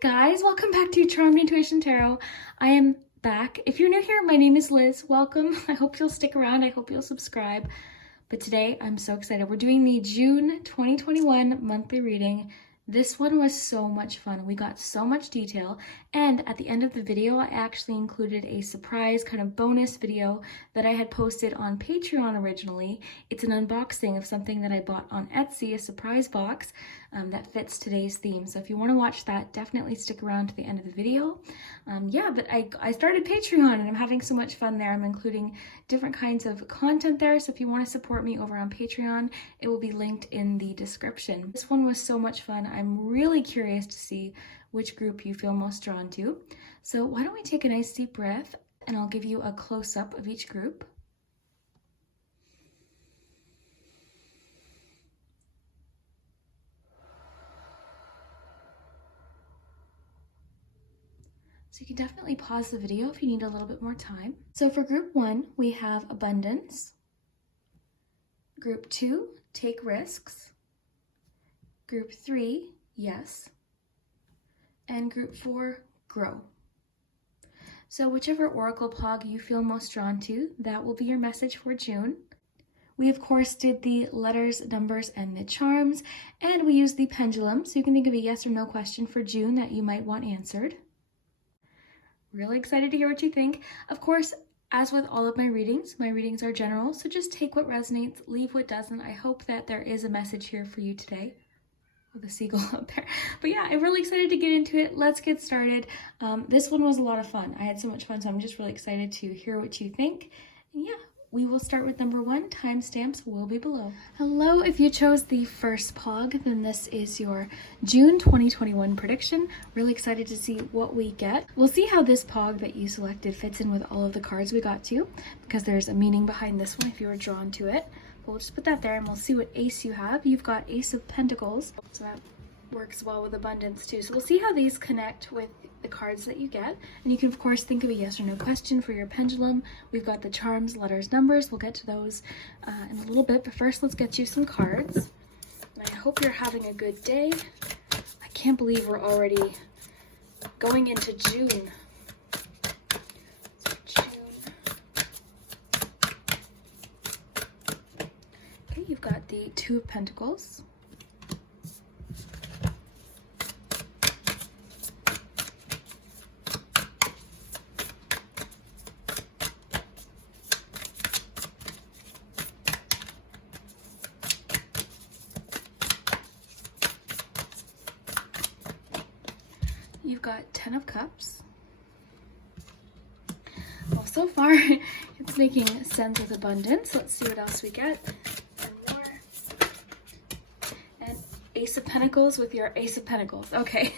guys, welcome back to Charmed Intuition Tarot. I am back. If you're new here, my name is Liz. Welcome. I hope you'll stick around. I hope you'll subscribe. But today I'm so excited. We're doing the June 2021 monthly reading. This one was so much fun. We got so much detail, and at the end of the video I actually included a surprise kind of bonus video that I had posted on Patreon originally. It's an unboxing of something that I bought on Etsy, a surprise box that fits today's theme. So if you want to watch that, definitely stick around to the end of the video. But I started Patreon and I'm having so much fun there. I'm including different kinds of content there, so if you want to support me over on Patreon, it will be linked in the description. This one was so much fun. I'm really curious to see which group you feel most drawn to. So why don't we take a nice deep breath and I'll give you a close-up of each group. So you can definitely pause the video if you need a little bit more time. So for group 1, we have abundance. Group 2, take risks. Group 3, yes. And group 4, grow. So whichever oracle Poggz you feel most drawn to, that will be your message for June. We of course did the letters, numbers, and the charms, and we used the pendulum, so you can think of a yes or no question for June that you might want answered. Really excited to hear what you think. Of course, as with all of my readings are general, so just take what resonates, leave what doesn't. I hope that there is a message here for you today. Oh, the seagull up there. But yeah, I'm really excited to get into it. Let's get started. This one was a lot of fun. I had so much fun, so I'm just really excited to hear what you think. And yeah, we will start with number 1. Timestamps will be below. Hello, if you chose the first Poggz, then this is your June 2021 prediction. Really excited to see what we get. We'll see how this Poggz that you selected fits in with all of the cards we got to, because there's a meaning behind this one if you were drawn to it. But we'll just put that there and we'll see what ace you have. You've got Ace of Pentacles, so that works well with abundance too. So we'll see how these connect with the cards that you get, and you can of course think of a yes or no question for your pendulum. We've got the charms, letters, numbers. We'll get to those in a little bit, but first let's get you some cards. And I hope you're having a good day. I can't believe we're already going into June. So June. Okay, you've got the Two of Pentacles. You've got 10 of Cups. Well, so far it's making sense with abundance. Let's see what else we get. And more. And Ace of Pentacles with your Ace of Pentacles. Okay,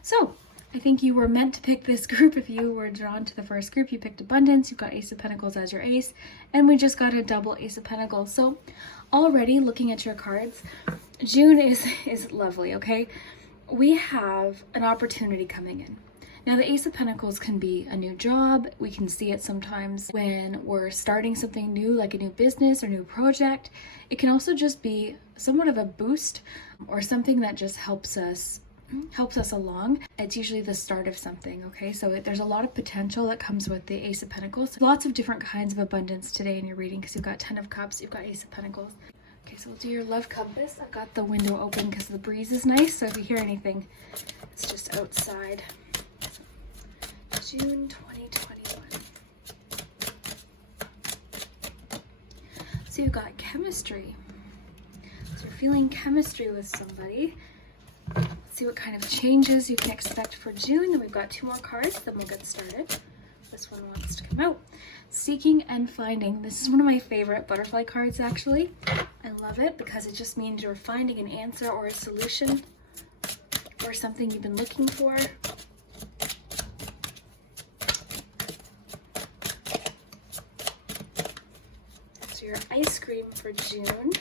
so I think you were meant to pick this group. If you were drawn to the first group, you picked abundance. You've got Ace of Pentacles as your ace, and we just got a double Ace of Pentacles. So already looking at your cards, June is lovely, okay? We have an opportunity coming in. Now the Ace of Pentacles can be a new job. We can see it sometimes when we're starting something new, like a new business or new project. It can also just be somewhat of a boost or something that just helps us along. It's usually the start of something, okay? So there's a lot of potential that comes with the Ace of Pentacles. Lots of different kinds of abundance today in your reading, because you've got 10 of Cups, you've got Ace of Pentacles. Okay, so we'll do your love compass. I've got the window open because the breeze is nice, so if you hear anything, it's just outside. June 2021. So you've got chemistry. So you're feeling chemistry with somebody. Let's see what kind of changes you can expect for June. Then we've got 2 more cards, then we'll get started. This one wants to come out. Seeking and finding. This is one of my favorite butterfly cards, actually. I love it because it just means you're finding an answer or a solution or something you've been looking for. So your ice cream for June.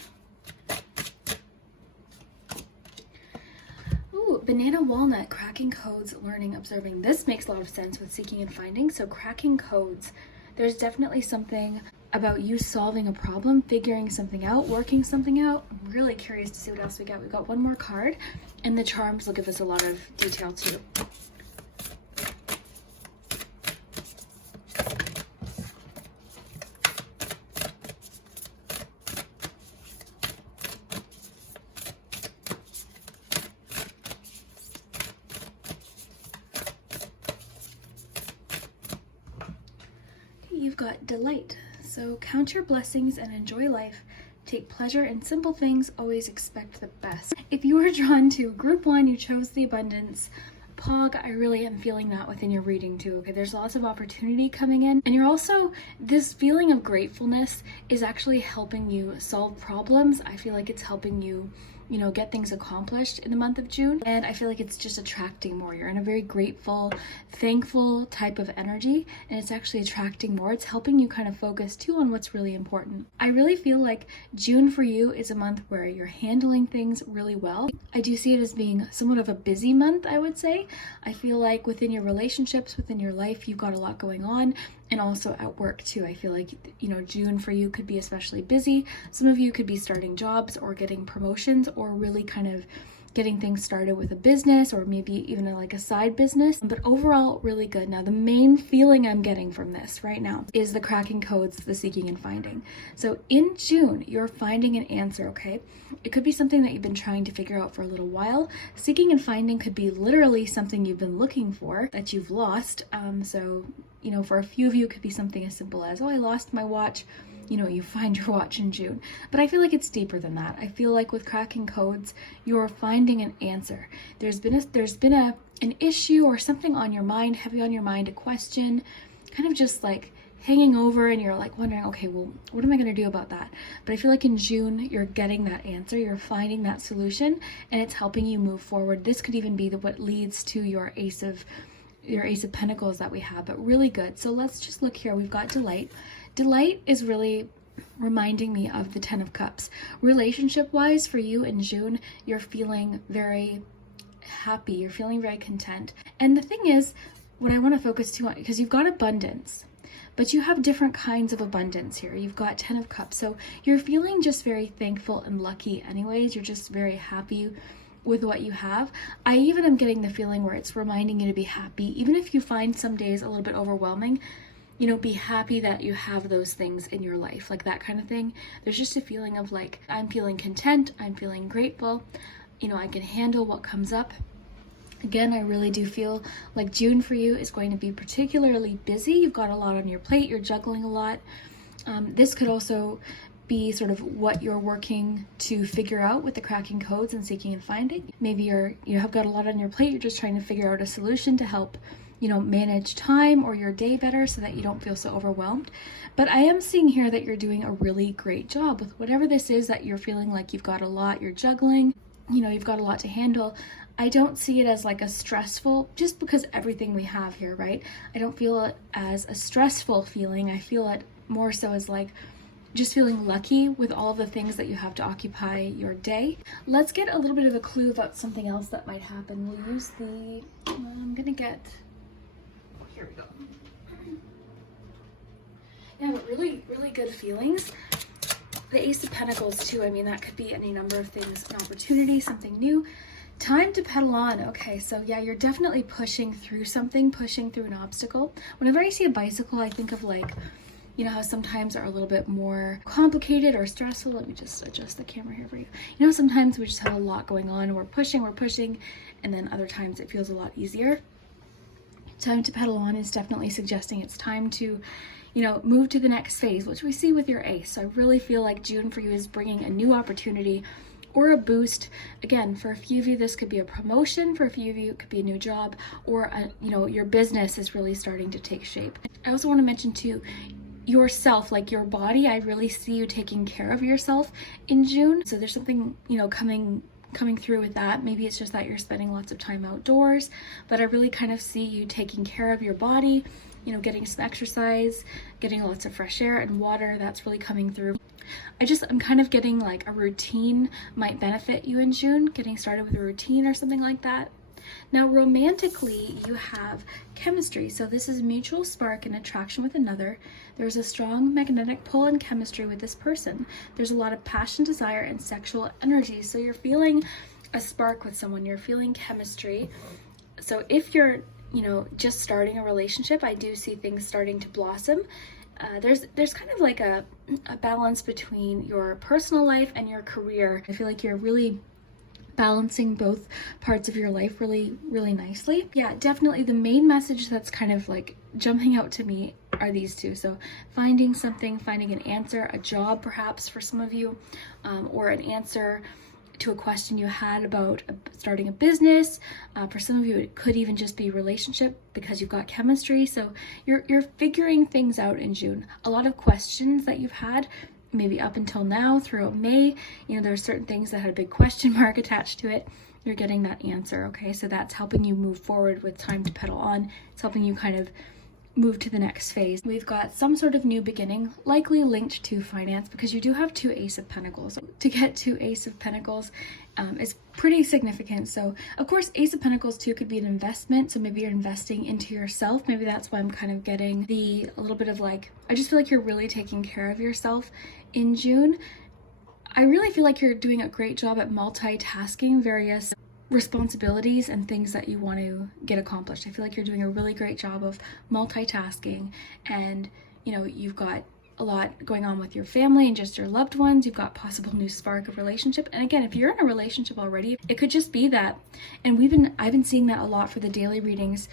Ooh, banana walnut, cracking codes, learning, observing. This makes a lot of sense with seeking and finding. So cracking codes. There's definitely something about you solving a problem, figuring something out, working something out. I'm really curious to see what else we got. We've got 1 more card, and the charms will give us a lot of detail too. we've got delight. So count your blessings and enjoy life. Take pleasure in simple things, always expect the best. If you were drawn to group 1, you chose the abundance. Poggz, I really am feeling that within your reading too, okay? There's lots of opportunity coming in, and you're also, this feeling of gratefulness is actually helping you solve problems. I feel like it's helping you, get things accomplished in the month of June, and I feel like it's just attracting more. You're in a very grateful, thankful type of energy, and it's actually attracting more. It's helping you kind of focus too on what's really important. I really feel like June for you is a month where you're handling things really well. I do see it as being somewhat of a busy month, I would say. I feel like within your relationships, within your life, you've got a lot going on, and also at work too. I feel like, June for you could be especially busy. Some of you could be starting jobs or getting promotions or really kind of getting things started with a business or maybe even like a side business, but overall really good. Now the main feeling I'm getting from this right now is the cracking codes, the seeking and finding. So in June, you're finding an answer, okay? It could be something that you've been trying to figure out for a little while. Seeking and finding could be literally something you've been looking for that you've lost. For a few of you, it could be something as simple as, oh, I lost my watch. You find your watch in June. But I feel like it's deeper than that. I feel like with cracking codes, you're finding an answer. There's been an issue or something on your mind, heavy on your mind, a question, kind of just like hanging over, and you're like wondering, okay, well, what am I going to do about that? But I feel like in June, you're getting that answer, you're finding that solution, and it's helping you move forward. This could even be what leads to your Ace of Pentacles that we have, but really good. So let's just look here. We've got delight. Delight is really reminding me of the 10 of Cups. Relationship wise for you in June, you're feeling very happy. You're feeling very content. And the thing is, what I want to focus too on, because you've got abundance, but you have different kinds of abundance here. You've got 10 of Cups. So you're feeling just very thankful and lucky anyways. You're just very happy with what you have. I even am getting the feeling where it's reminding you to be happy. Even if you find some days a little bit overwhelming, be happy that you have those things in your life, like that kind of thing. There's just a feeling of like, I'm feeling content, I'm feeling grateful, I can handle what comes up. Again, I really do feel like June for you is going to be particularly busy. You've got a lot on your plate, you're juggling a lot. This could also be sort of what you're working to figure out with the cracking codes and seeking and finding. Maybe you have got a lot on your plate, you're just trying to figure out a solution to help manage time or your day better so that you don't feel so overwhelmed. But I am seeing here that you're doing a really great job with whatever this is that you're feeling like you've got a lot, you're juggling, you've got a lot to handle. I don't see it as like a stressful, just because everything we have here, right? I don't feel it as a stressful feeling. I feel it more so as like just feeling lucky with all the things that you have to occupy your day. Let's get a little bit of a clue about something else that might happen. We'll use I'm gonna get, here we go. Yeah, but really, really good feelings. The Ace of Pentacles too, I mean, that could be any number of things, an opportunity, something new. Time to pedal on. Okay, so yeah, you're definitely pushing through something, pushing through an obstacle. Whenever I see a bicycle, I think of like, how sometimes are a little bit more complicated or stressful. Let me just adjust the camera here for you. Sometimes we just have a lot going on, we're pushing, and then other times it feels a lot easier. Time to pedal on is definitely suggesting it's time to, move to the next phase, which we see with your Ace. So I really feel like June for you is bringing a new opportunity or a boost. Again, for a few of you, this could be a promotion. For a few of you, it could be a new job, or, your business is really starting to take shape. I also want to mention too, yourself, like your body. I really see you taking care of yourself in June. So there's something, coming through with that. Maybe it's just that you're spending lots of time outdoors, but I really kind of see you taking care of your body, getting some exercise, getting lots of fresh air and water. That's really coming through. I'm kind of getting like a routine might benefit you in June, getting started with a routine or something like that. Now, romantically, you have chemistry. So this is mutual spark and attraction with another. There's a strong magnetic pull and chemistry with this person. There's a lot of passion, desire, and sexual energy. So you're feeling a spark with someone. You're feeling chemistry. So if you're, just starting a relationship, I do see things starting to blossom. There's kind of like a balance between your personal life and your career. I feel like you're really balancing both parts of your life really, really nicely. Yeah, definitely the main message that's kind of like jumping out to me are these two. So finding something, finding an answer, a job perhaps for some of you, or an answer to a question you had about starting a business. For some of you, it could even just be relationship because you've got chemistry. So you're figuring things out in June. A lot of questions that you've had maybe up until now throughout May, there are certain things that had a big question mark attached to it. You're getting that answer, okay? So that's helping you move forward with time to pedal on. It's helping you kind of move to the next phase. We've got some sort of new beginning, likely linked to finance, because you do have 2 Ace of Pentacles. To get to Ace of Pentacles is pretty significant. So of course, Ace of Pentacles too could be an investment. So maybe you're investing into yourself. Maybe that's why I'm kind of getting a little bit of like, I just feel like you're really taking care of yourself in June. I really feel like you're doing a great job at multitasking various responsibilities and things that you want to get accomplished. I feel like you're doing a really great job of multitasking, and you've got a lot going on with your family and just your loved ones. You've got possible new spark of relationship. And again, if you're in a relationship already, it could just be that. And I've been seeing that a lot for the daily readings.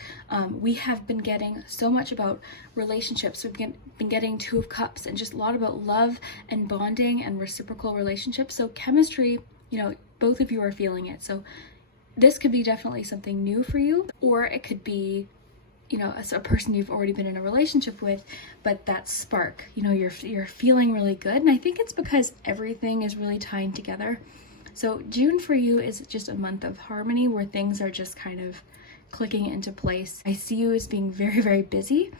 We have been getting so much about relationships. We've been getting 2 of Cups and just a lot about love and bonding and reciprocal relationships. So chemistry, both of you are feeling it. So this could be definitely something new for you, or it could be, a person you've already been in a relationship with, but that spark, you're feeling really good. And I think it's because everything is really tying together. So June for you is just a month of harmony where things are just kind of clicking into place. I see you as being very, very busy,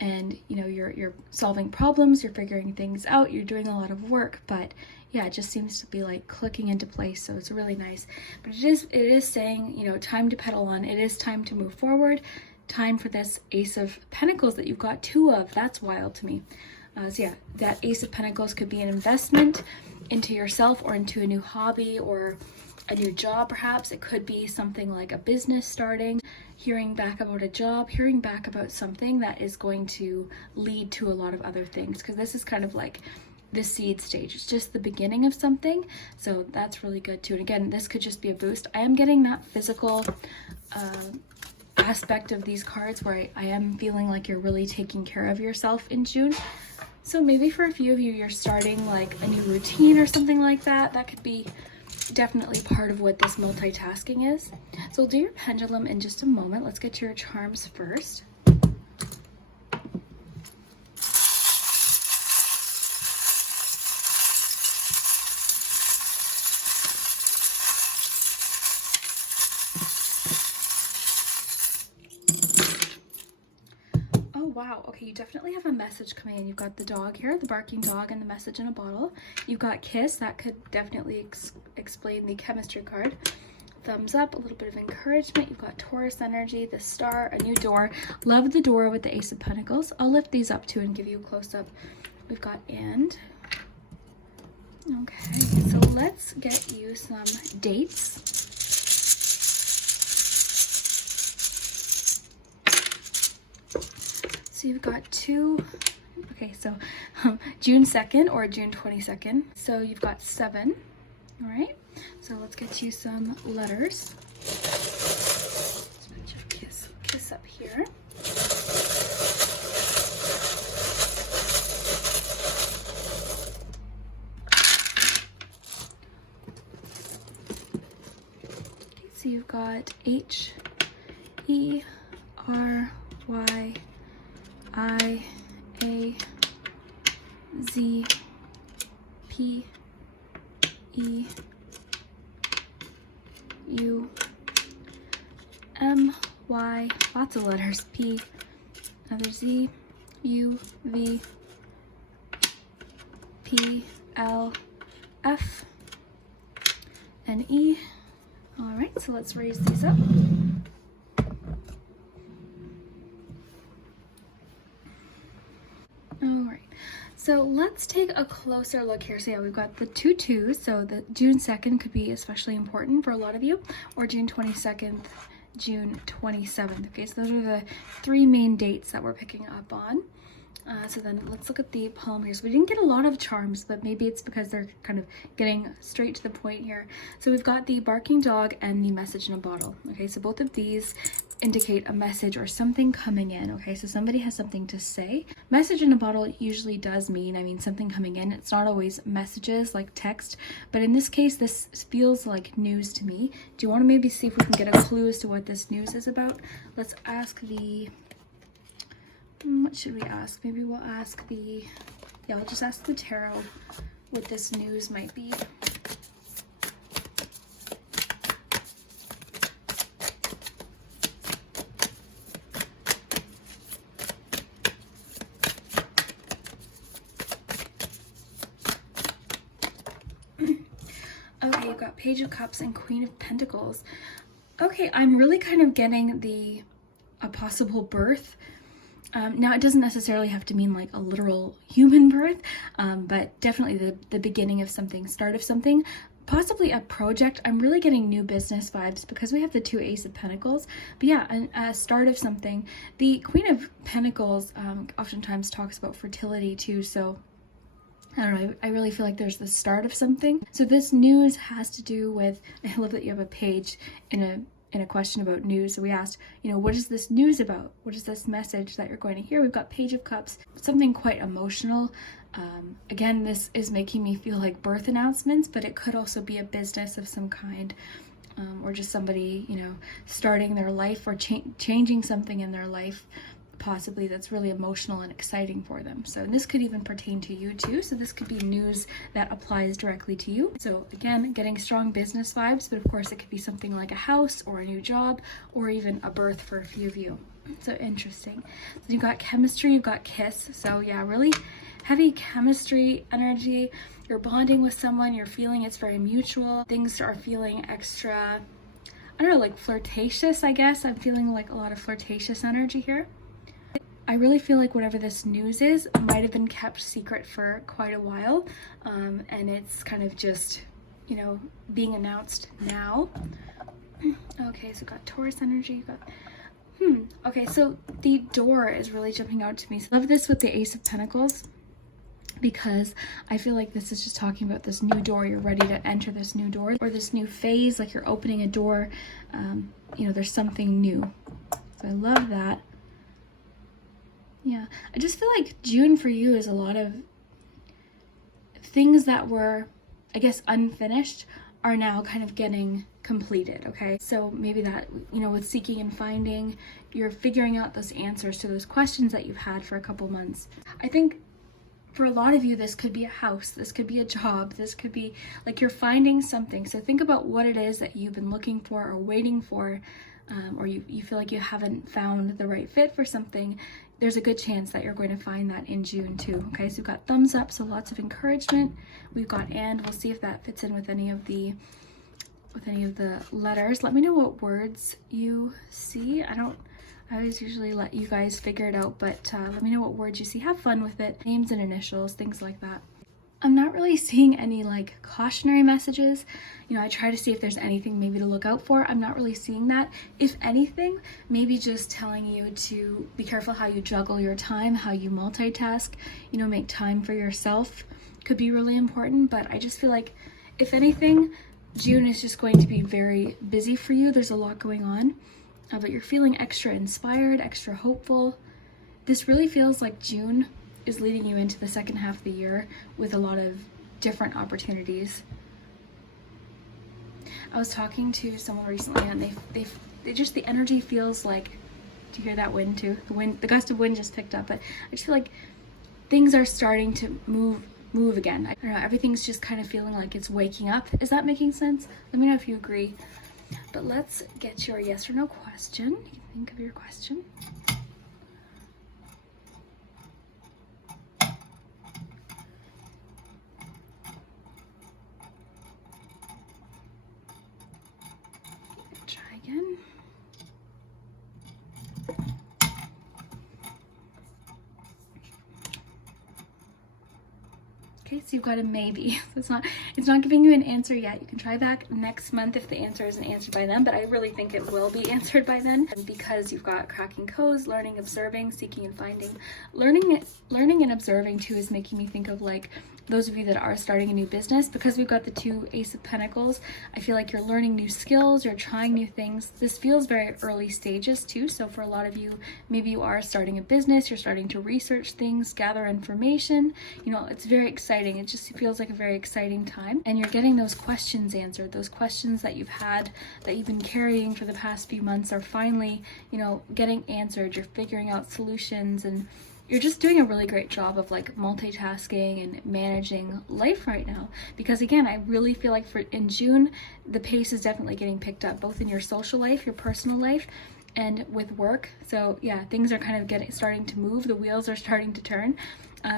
and you're solving problems, you're figuring things out, you're doing a lot of work, but yeah, it just seems to be like clicking into place. So it's really nice. But it is saying, time to pedal on. It is time to move forward. Time for this Ace of Pentacles that you've got 2 of. That's wild to me. So yeah, that Ace of Pentacles could be an investment into yourself or into a new hobby or a new job perhaps. It could be something like a business starting, hearing back about a job, hearing back about something that is going to lead to a lot of other things, because this is kind of like the seed stage. It's just the beginning of something. So that's really good too. And again, this could just be a boost. I am getting that physical aspect of these cards where I am feeling like you're really taking care of yourself in June. So maybe for a few of you, you're starting like a new routine or something like that. That could be definitely part of what this multitasking is. So we'll do your pendulum in just a moment. Let's get to your charms first. Wow, okay, you definitely have a message coming in. You've got the dog here, the barking dog, and the message in a bottle. You've got Kiss, that could definitely explain the chemistry card. Thumbs up, a little bit of encouragement. You've got Taurus energy, the star, a new door. Love the door with the Ace of Pentacles. I'll lift these up too and give you a close-up. We've got and. Okay, so let's get you some dates. So you've got 2, okay, so June 2nd or June 22nd. So you've got 7, all right? So let's get you some letters. Let's put your kiss up here. Okay, so you've got H, E, R, Y, I, A, Z, P, E, U, M, Y, lots of letters, P, another Z, U, V, P, L, F, and E. All right, so let's raise these up. So let's take a closer look here. So yeah, we've got the 2 2s. So the June 2nd could be especially important for a lot of you, or June 22nd, June 27th. Okay, so those are the 3 main dates that we're picking up on. So then let's look at the palm here. So we didn't get a lot of charms, but maybe it's because they're kind of getting straight to the point here. So we've got the barking dog and the message in a bottle. Okay, so both of these, indicate a message or something coming in, okay? So somebody has something to say. Message in a bottle usually does mean, something coming in. It's not always messages like text, but in this case, this feels like news to me. Do you want to maybe see if we can get a clue as to what this news is about? Let's ask the, what should we ask? Maybe we'll ask the, yeah, we'll just ask the tarot what this news might be. Okay, you've got Page of Cups and Queen of Pentacles. Okay, I'm really kind of getting a possible birth. Now, it doesn't necessarily have to mean like a literal human birth, but definitely the beginning of something, start of something, possibly a project. I'm really getting new business vibes because we have the 2 Ace of Pentacles. But yeah, a start of something. The Queen of Pentacles oftentimes talks about fertility too, so I don't know, I really feel like there's the start of something. So this news has to do with, I love that you have a page in a question about news. So we asked, what is this news about? What is this message that you're going to hear? We've got Page of Cups, something quite emotional. Again, this is making me feel like birth announcements, but it could also be a business of some kind, or just somebody, starting their life or changing something in their life, possibly that's really emotional and exciting for them. So this could even pertain to you too. So this could be news that applies directly to you. So again, getting strong business vibes, but of course it could be something like a house or a new job or even a birth for a few of you. So interesting. So you've got chemistry, you've got kiss. So yeah, really heavy chemistry energy. You're bonding with someone, you're feeling it's very mutual. Things are feeling extra, I don't know, like flirtatious, I guess. I'm feeling like a lot of flirtatious energy here. I really feel like whatever this news is might have been kept secret for quite a while, and it's kind of just, being announced now. Okay, so we've got Taurus energy, you've got, okay, so the door is really jumping out to me. So I love this with the Ace of Pentacles, because I feel like this is just talking about this new door. You're ready to enter this new door or this new phase, like you're opening a door. There's something new. So I love that. Yeah, I just feel like June for you is a lot of things that were, I guess, unfinished are now kind of getting completed, okay? So maybe that, with seeking and finding, you're figuring out those answers to those questions that you've had for a couple months. I think for a lot of you, this could be a house, this could be a job, this could be like you're finding something. So think about what it is that you've been looking for or waiting for, or you feel like you haven't found the right fit for something. There's a good chance that you're going to find that in June too. Okay, so we've got thumbs up, so lots of encouragement. We've got and. We'll see if that fits in with any of the letters. Let me know what words you see. I always usually let you guys figure it out, but let me know what words you see. Have fun with it. Names and initials, things like that. I'm not really seeing any like cautionary messages. I try to see if there's anything maybe to look out for. I'm not really seeing that. If anything, maybe just telling you to be careful how you juggle your time, how you multitask, make time for yourself could be really important. But I just feel like, if anything, June is just going to be very busy for you. There's a lot going on, but you're feeling extra inspired, extra hopeful. This really feels like June is leading you into the second half of the year with a lot of different opportunities. I was talking to someone recently, and they just, the energy feels like, do you hear that wind too? The gust of wind just picked up, but I just feel like things are starting to move again. I don't know, everything's just kind of feeling like it's waking up. Is that making sense? Let me know if you agree. But let's get your yes or no question. You can think of your question. Try again. Okay, so you've got a maybe. So it's not giving you an answer yet. You can try back next month if the answer isn't answered by then, but I really think it will be answered by then, because you've got cracking codes, learning, observing, seeking and finding. Learning and observing too is making me think of like those of you that are starting a new business, because we've got the 2 Ace of Pentacles, I feel like you're learning new skills, you're trying new things. This feels very early stages too. So for a lot of you, maybe you are starting a business, you're starting to research things, gather information. You know, it's very exciting. It just feels like a very exciting time. And you're getting those questions answered. Those questions that you've had, that you've been carrying for the past few months are finally, you know, getting answered. You're figuring out solutions, and you're just doing a really great job of like multitasking and managing life right now. Because again, I really feel like in June, the pace is definitely getting picked up, both in your social life, your personal life, and with work. So yeah, things are kind of starting to move. The wheels are starting to turn.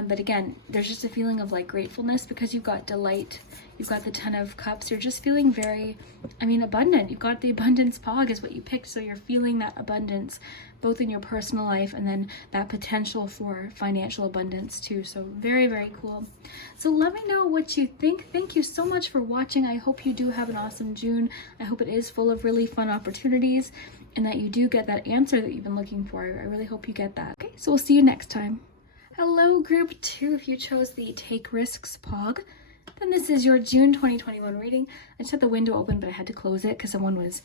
But again, there's just a feeling of like gratefulness because you've got delight. You've got the 10 of Cups. You're just feeling very, abundant. You've got the abundance Poggz is what you picked. So you're feeling that abundance, both in your personal life and then that potential for financial abundance too. So very, very cool. So let me know what you think. Thank you so much for watching. I hope you do have an awesome June. I hope it is full of really fun opportunities and that you do get that answer that you've been looking for. I really hope you get that. Okay, so we'll see you next time. Hello, group 2. If you chose the Take Risks Poggz, then this is your June 2021 reading. I just had the window open, but I had to close it because someone was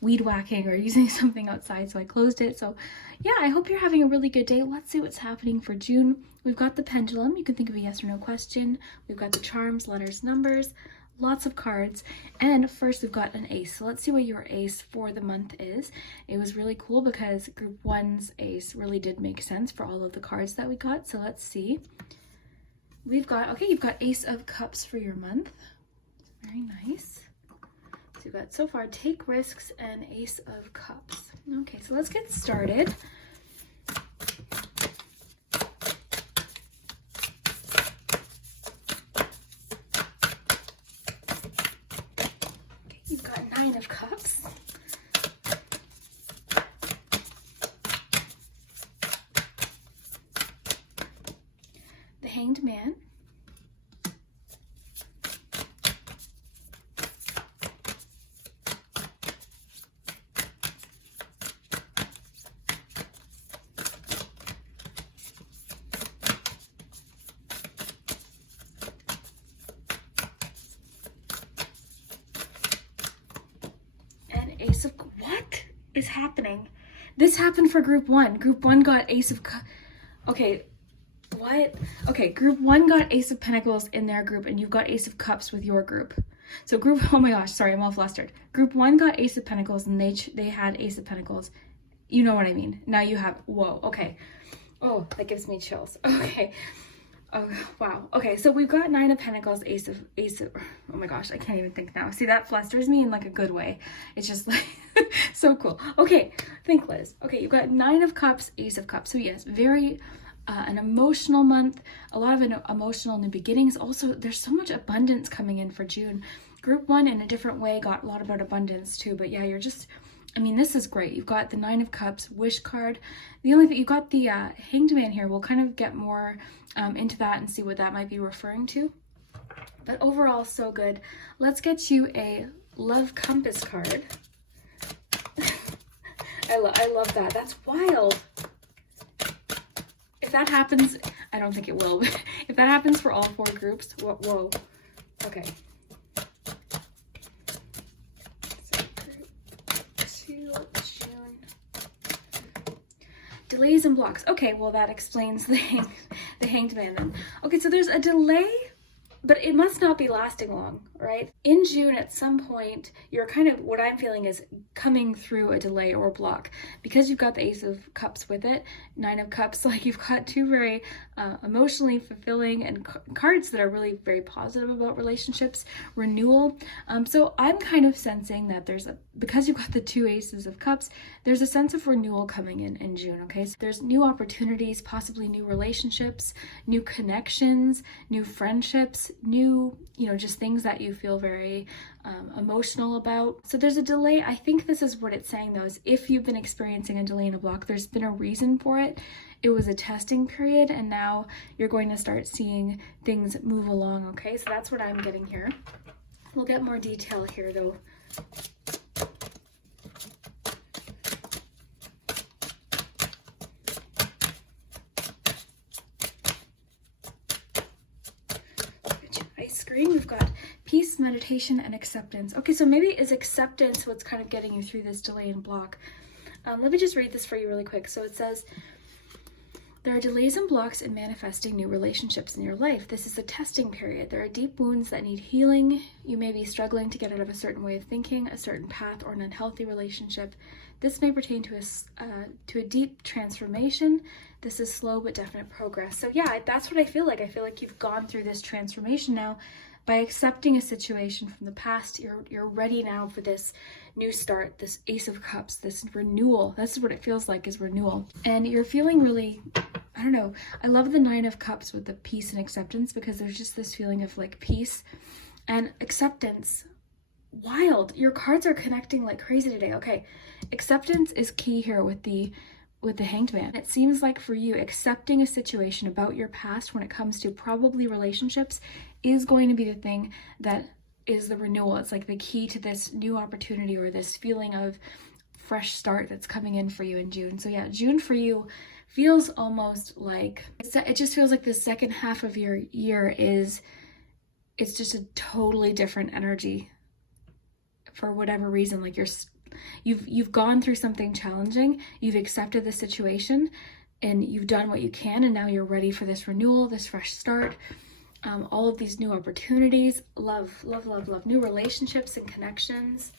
weed whacking or using something outside, so I closed it. So yeah, I hope you're having a really good day. Let's see what's happening for June. We've got the pendulum. You can think of a yes or no question. We've got the charms, letters, numbers, lots of cards. And first we've got an ace. So let's see what your ace for the month is. It was really cool because group 1's ace really did make sense for all of the cards that we got. So let's see. We've got, okay, you've got Ace of Cups for your month. Very nice. So you've got so far Take Risks and Ace of Cups. Okay, so let's get started. Okay, you've got 9 of Cups. The Hanged Man. And Ace of... What is happening? This happened for group 1. Group 1 got Ace of... Okay. What? Okay, group 1 got Ace of Pentacles in their group, and you've got Ace of Cups with your group. So oh my gosh, sorry, I'm all flustered. Group 1 got Ace of Pentacles, and they had Ace of Pentacles. You know what I mean. Now you have, whoa, okay. Oh, that gives me chills. Okay. Oh, wow. Okay, so we've got 9 of Pentacles, Ace of, oh my gosh, I can't even think now. See, that flusters me in like a good way. It's just like, so cool. Okay, think, Liz. Okay, you've got 9 of Cups, Ace of Cups. So yes, very... an emotional month, a lot of emotional new beginnings. Also, there's so much abundance coming in for June. Group 1 in a different way got a lot about abundance too, but yeah, you're just, this is great. You've got the 9 of Cups, Wish card. The only thing, you got the Hanged Man here. We'll kind of get more into that and see what that might be referring to. But overall, so good. Let's get you a Love Compass card. I love that. That's wild. If that happens, I don't think it will, but if that happens for all 4 groups, whoa. Okay. So group 2, June. Delays and blocks. Okay, well that explains the Hanged Man then. Okay, so there's a delay, but it must not be lasting long, right? In June, at some point, you're kind of, what I'm feeling is coming through a delay or block. Because you've got the Ace of Cups with it, 9 of Cups, like you've got 2 very emotionally fulfilling and cards that are really very positive about relationships, renewal. So I'm kind of sensing that because you've got the 2 Aces of Cups, there's a sense of renewal coming in June, okay? So there's new opportunities, possibly new relationships, new connections, new friendships, new, just things that you feel very emotional about. So there's a delay. I think this is what it's saying though, is if you've been experiencing a delay and a block, there's been a reason for it. It was a testing period, and now you're going to start seeing things move along, okay? So that's what I'm getting here. We'll get more detail here though. screen, we've got peace, meditation, and acceptance. Okay, so maybe is acceptance what's kind of getting you through this delay and block. Let me just read this for you really quick. So it says, there are delays and blocks in manifesting new relationships in your life. This is a testing period. There are deep wounds that need healing. You may be struggling to get out of a certain way of thinking, a certain path, or an unhealthy relationship. This may pertain to a deep transformation. This is slow but definite progress. So yeah, that's what I feel like. I feel like you've gone through this transformation now. By accepting a situation from the past, you're ready now for this new start, this Ace of Cups, this renewal. That's what it feels like, is renewal. And you're feeling really, I don't know, I love the Nine of Cups with the peace and acceptance, because there's just this feeling of like peace and acceptance. Wild. Your cards are connecting like crazy today. Okay, acceptance is key here with the Hanged Man. It seems like for you, accepting a situation about your past when it comes to probably relationships is going to be the thing that is the renewal. It's like the key to this new opportunity or this feeling of fresh start that's coming in for you in June. So yeah, June for you feels almost like, it just feels like the second half of your year it's just a totally different energy for whatever reason. Like you've gone through something challenging, you've accepted the situation, and you've done what you can, and now you're ready for this renewal, this fresh start, all of these new opportunities, love, love, love, love, new relationships and connections.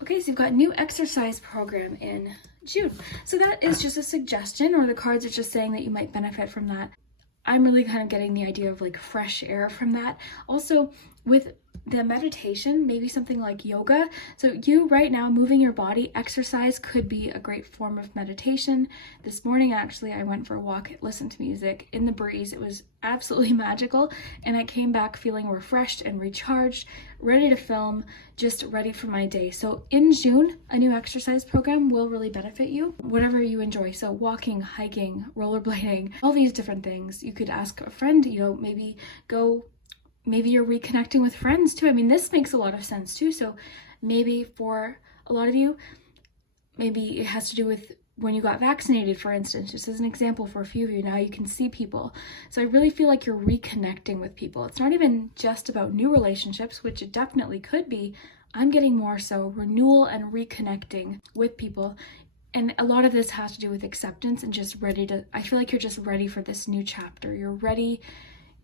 Okay, so you've got a new exercise program in June. So that is just a suggestion, or the cards are just saying that you might benefit from that. I'm really kind of getting the idea of like fresh air from that. Also with the meditation, maybe something like yoga. So you right now moving your body, exercise could be a great form of meditation. This morning, actually, I went for a walk, listened to music in the breeze. It was absolutely magical. And I came back feeling refreshed and recharged, ready to film, just ready for my day. So in June, a new exercise program will really benefit you, whatever you enjoy. So walking, hiking, rollerblading, all these different things. You could ask a friend, maybe you're reconnecting with friends too. I mean, this makes a lot of sense too. So maybe for a lot of you, maybe it has to do with when you got vaccinated, for instance, just as an example for a few of you. Now you can see people. So I really feel like you're reconnecting with people. It's not even just about new relationships, which it definitely could be. I'm getting more so renewal and reconnecting with people. And a lot of this has to do with acceptance and just I feel like you're just ready for this new chapter. You're ready.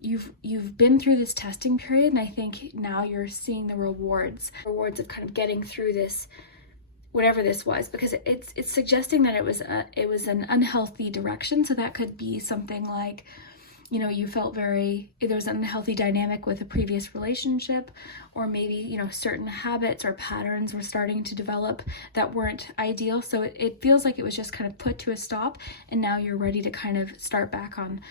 You've been through this testing period, and I think now you're seeing the rewards of kind of getting through this, whatever this was, because it's suggesting that it was an unhealthy direction. So that could be something like, you felt there was an unhealthy dynamic with a previous relationship, or maybe, certain habits or patterns were starting to develop that weren't ideal. So it feels like it was just kind of put to a stop, and now you're ready to kind of start back on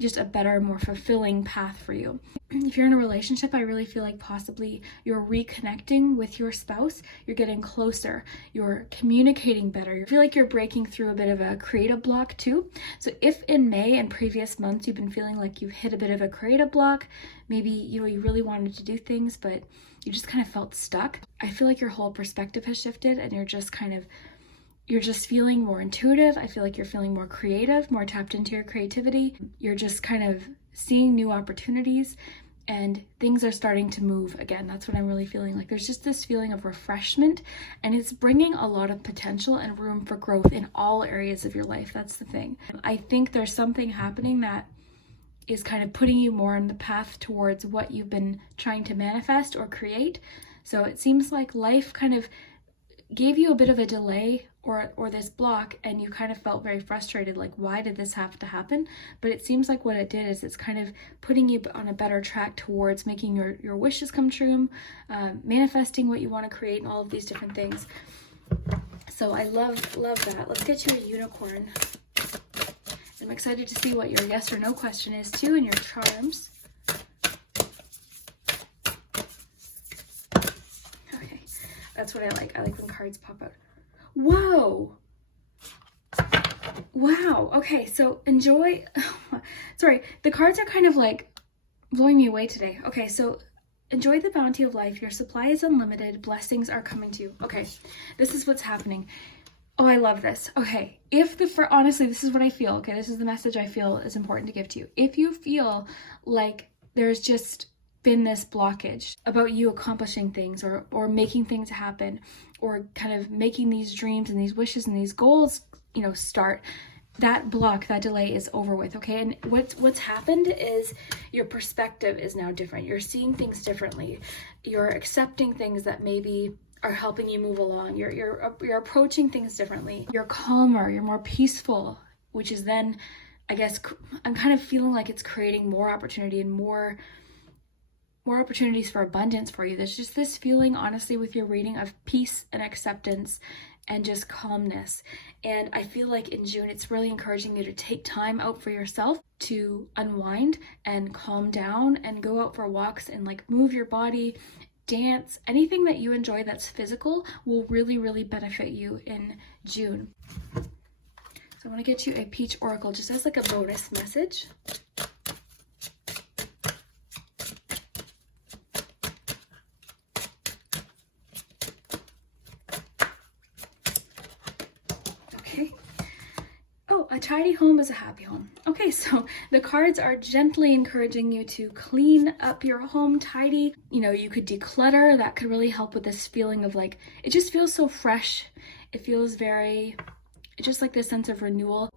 just a better, more fulfilling path for you. If you're in a relationship, I really feel like possibly you're reconnecting with your spouse, you're getting closer, you're communicating better. You feel like you're breaking through a bit of a creative block too. So if in May and previous months you've been feeling like you've hit a bit of a creative block, maybe you really wanted to do things, but you just kind of felt stuck, I feel like your whole perspective has shifted, and you're just feeling more intuitive. I feel like you're feeling more creative, more tapped into your creativity. You're just kind of seeing new opportunities, and things are starting to move again. That's what I'm really feeling like. There's just this feeling of refreshment, and it's bringing a lot of potential and room for growth in all areas of your life. That's the thing. I think there's something happening that is kind of putting you more on the path towards what you've been trying to manifest or create. So it seems like life kind of gave you a bit of a delay or this block, and you kind of felt very frustrated, like, why did this have to happen? But it seems like what it did is it's kind of putting you on a better track towards making your wishes come true, manifesting what you want to create, and all of these different things. So I love that. Let's get you a unicorn. I'm excited to see what your yes or no question is too, and your charms. Okay, that's what I like. I like when cards pop out. Whoa! Wow. Okay, so enjoy. Sorry, the cards are kind of like blowing me away today. Okay, so Enjoy the bounty of life. Your supply is unlimited. Blessings are coming to you. Okay, this is what's happening. Oh, I love this. Okay, honestly, this is what I feel. Okay, this is the message I feel is important to give to you. If you feel like there's just been this blockage about you accomplishing things or making things happen, or kind of making these dreams and these wishes and these goals, start, that block, that delay is over with, okay? And what's happened is your perspective is now different. You're seeing things differently. You're accepting things that maybe are helping you move along. You're approaching things differently. You're calmer, you're more peaceful, which is then, I guess, I'm kind of feeling like it's creating more opportunity and more opportunities for abundance for you. There's just this feeling, honestly, with your reading, of peace and acceptance and just calmness. And I feel like in June, it's really encouraging you to take time out for yourself to unwind and calm down and go out for walks and like move your body, dance, anything that you enjoy that's physical will really, really benefit you in June. So I want to get you a peach oracle just as like a bonus message. A tidy home is a happy home. Okay, so the cards are gently encouraging you to clean up your home, tidy. You could declutter. That could really help with this feeling of like, it just feels so fresh. It feels just like this sense of renewal.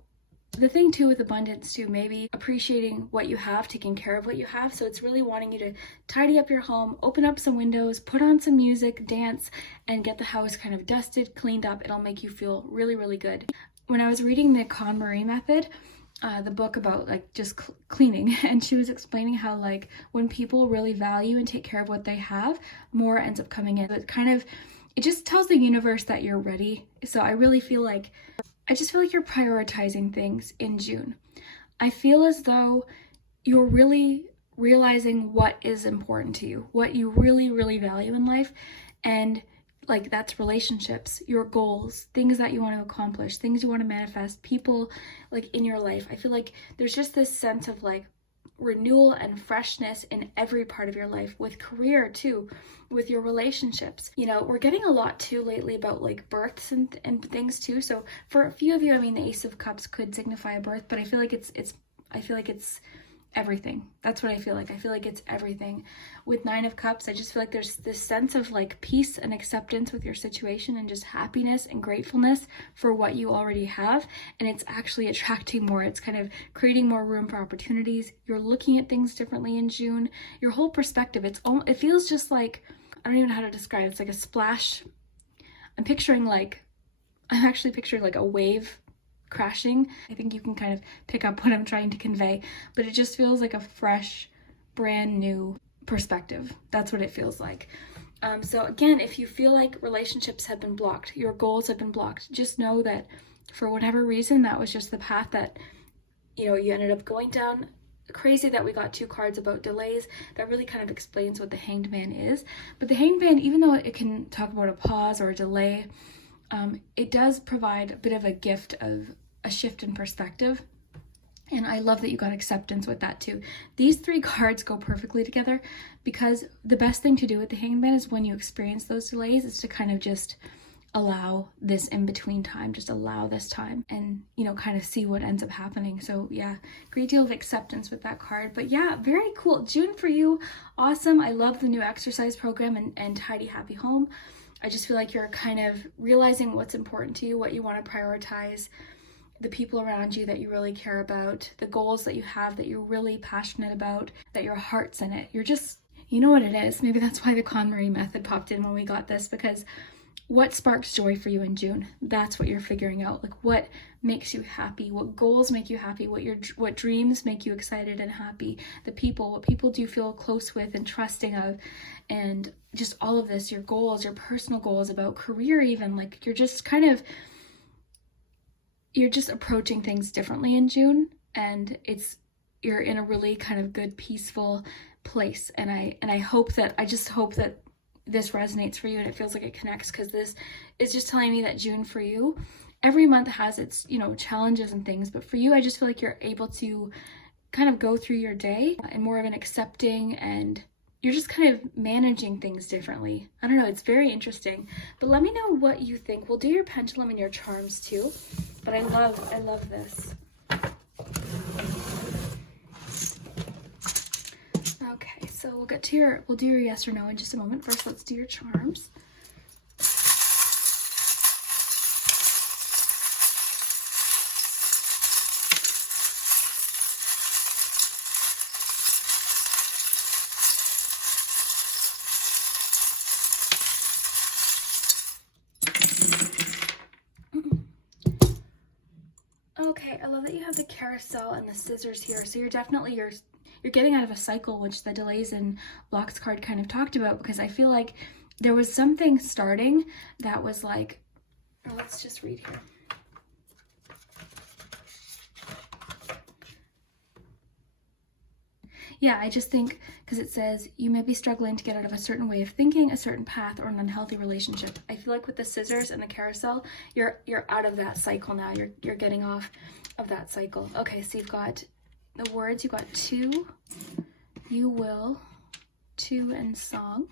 The thing too with abundance too, maybe appreciating what you have, taking care of what you have. So it's really wanting you to tidy up your home, open up some windows, put on some music, dance, and get the house kind of dusted, cleaned up. It'll make you feel really, really good. When I was reading the KonMari method, the book about like just cleaning, and she was explaining how like when people really value and take care of what they have, more ends up coming in. It just tells the universe that you're ready. So I just feel like you're prioritizing things in June. I feel as though you're really realizing what is important to you, what you really, really value in life, and like that's relationships, your goals, things that you want to accomplish, things you want to manifest, people like in your life. I feel like there's just this sense of like renewal and freshness in every part of your life, with career too, with your relationships. We're getting a lot too lately about like births and things too. So for a few of you, the Ace of Cups could signify a birth, but I feel like it's everything. That's what I feel like. I feel like it's everything. With Nine of Cups, I just feel like there's this sense of like peace and acceptance with your situation and just happiness and gratefulness for what you already have. And it's actually attracting more. It's kind of creating more room for opportunities. You're looking at things differently in June. Your whole perspective, it feels just like, I don't even know how to describe it. It's like a splash. I'm actually picturing like a wave crashing. I think you can kind of pick up what I'm trying to convey, but it just feels like a fresh, brand new perspective. That's what it feels like. So again, if you feel like relationships have been blocked, your goals have been blocked, just know that for whatever reason, that was just the path that, you ended up going down. Crazy that we got two cards about delays. That really kind of explains what the Hanged Man is. But the Hanged Man, even though it can talk about a pause or a delay, it does provide a bit of a gift of a shift in perspective. And I love that you got acceptance with that too. These three cards go perfectly together, because the best thing to do with the Hanged Man is when you experience those delays is to kind of just allow this in-between time, just allow this time and, kind of see what ends up happening. So yeah, great deal of acceptance with that card. But yeah, very cool. June for you, awesome. I love the new exercise program and Tidy Happy Home. I just feel like you're kind of realizing what's important to you, what you want to prioritize, the people around you that you really care about, the goals that you have that you're really passionate about, that your heart's in it. You're just, you know what it is. Maybe that's why the KonMari method popped in when we got this, because what sparks joy for you in June? That's what you're figuring out. Like what makes you happy, what goals make you happy, what dreams make you excited and happy, what people do you feel close with and trusting of, and just all of this, your goals, your personal goals about career even, like you're just approaching things differently in June, and you're in a really kind of good, peaceful place. And I just hope that this resonates for you and it feels like it connects, because this is just telling me that June for you, every month has its, challenges and things, but for you, I just feel like you're able to kind of go through your day in more of an accepting and you're just kind of managing things differently. I don't know, it's very interesting. But let me know what you think. We'll do your pendulum and your charms too. But I love this. Okay, so we'll do your yes or no in just a moment. First, let's do your charms. Okay, I love that you have the carousel and the scissors here. So you're definitely, you're getting out of a cycle, which the delays and blocks card kind of talked about, because I feel like there was something starting that was like, oh, let's just read here. Yeah, I just think, because it says, you may be struggling to get out of a certain way of thinking, a certain path, or an unhealthy relationship. I feel like with the scissors and the carousel, you're out of that cycle now. You're getting off of that cycle. Okay, so you've got the words. You've got to, you will, to, and song.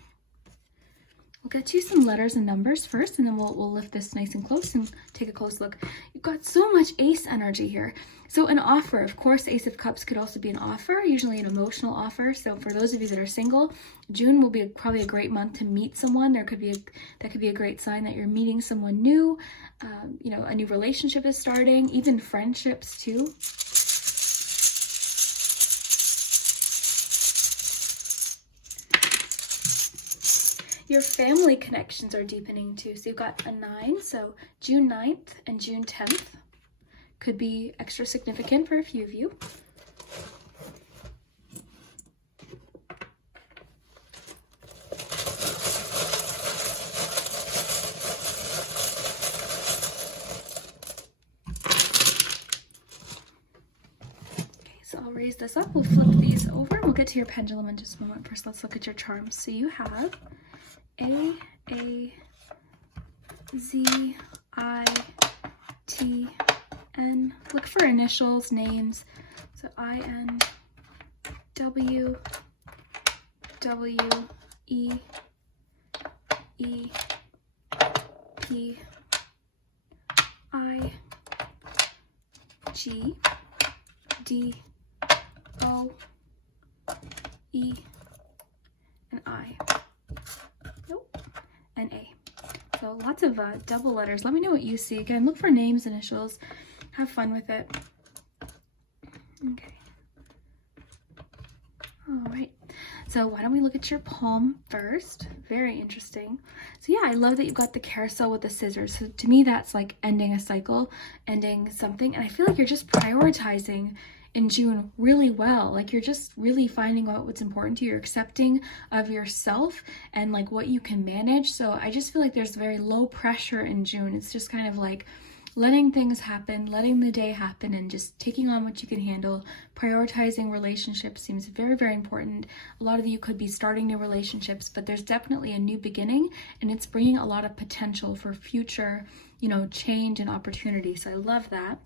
We'll get to some letters and numbers first, and then we'll lift this nice and close and take a close look. You've got so much ace energy here. So an offer, of course, Ace of Cups could also be an offer, usually an emotional offer. So for those of you that are single, June will be probably a great month to meet someone. That could be a great sign that you're meeting someone new. You know, a new relationship is starting, even friendships too. Your family connections are deepening too. So you've got a 9, so June 9th and June 10th could be extra significant for a few of you. Okay, so I'll raise this up. We'll flip these over and we'll get to your pendulum in just a moment. First, let's look at your charms. So you have A, Z, I, T, N. Look for initials, names. So I, N, W, W, E, E, P, I, G, D, O, E, and I. And A. So lots of double letters. Let me know what you see. Again, look for names, initials. Have fun with it. Okay. All right. So why don't we look at your palm first? Very interesting. So yeah, I love that you've got the carousel with the scissors. So to me, that's like ending a cycle, ending something. And I feel like you're just prioritizing in June really well. Like you're just really finding out what's important to you. You're accepting of yourself and like what you can manage. So I just feel like there's very low pressure in June. It's just kind of like letting things happen, letting the day happen, and just taking on what you can handle. Prioritizing relationships seems very, very important. A lot of you could be starting new relationships, but there's definitely a new beginning, and it's bringing a lot of potential for future, you know, change and opportunity. So I love that.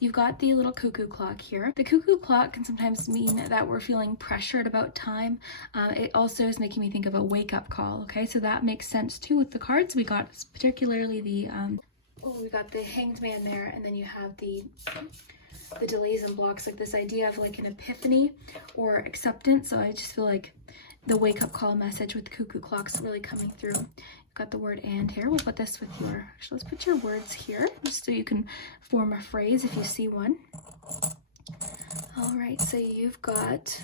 You've got the little cuckoo clock here. The cuckoo clock can sometimes mean that we're feeling pressured about time. It also is making me think of a wake-up call. Okay, so that makes sense too with the cards we got, particularly the we got the Hanged Man there, and then you have the delays and blocks, like this idea of like an epiphany or acceptance. So I just feel like the wake-up call message with the cuckoo clocks really coming through. You've got the word "and" here. We'll put this with your, actually let's put your words here just so you can form a phrase if you see one. All right, so you've got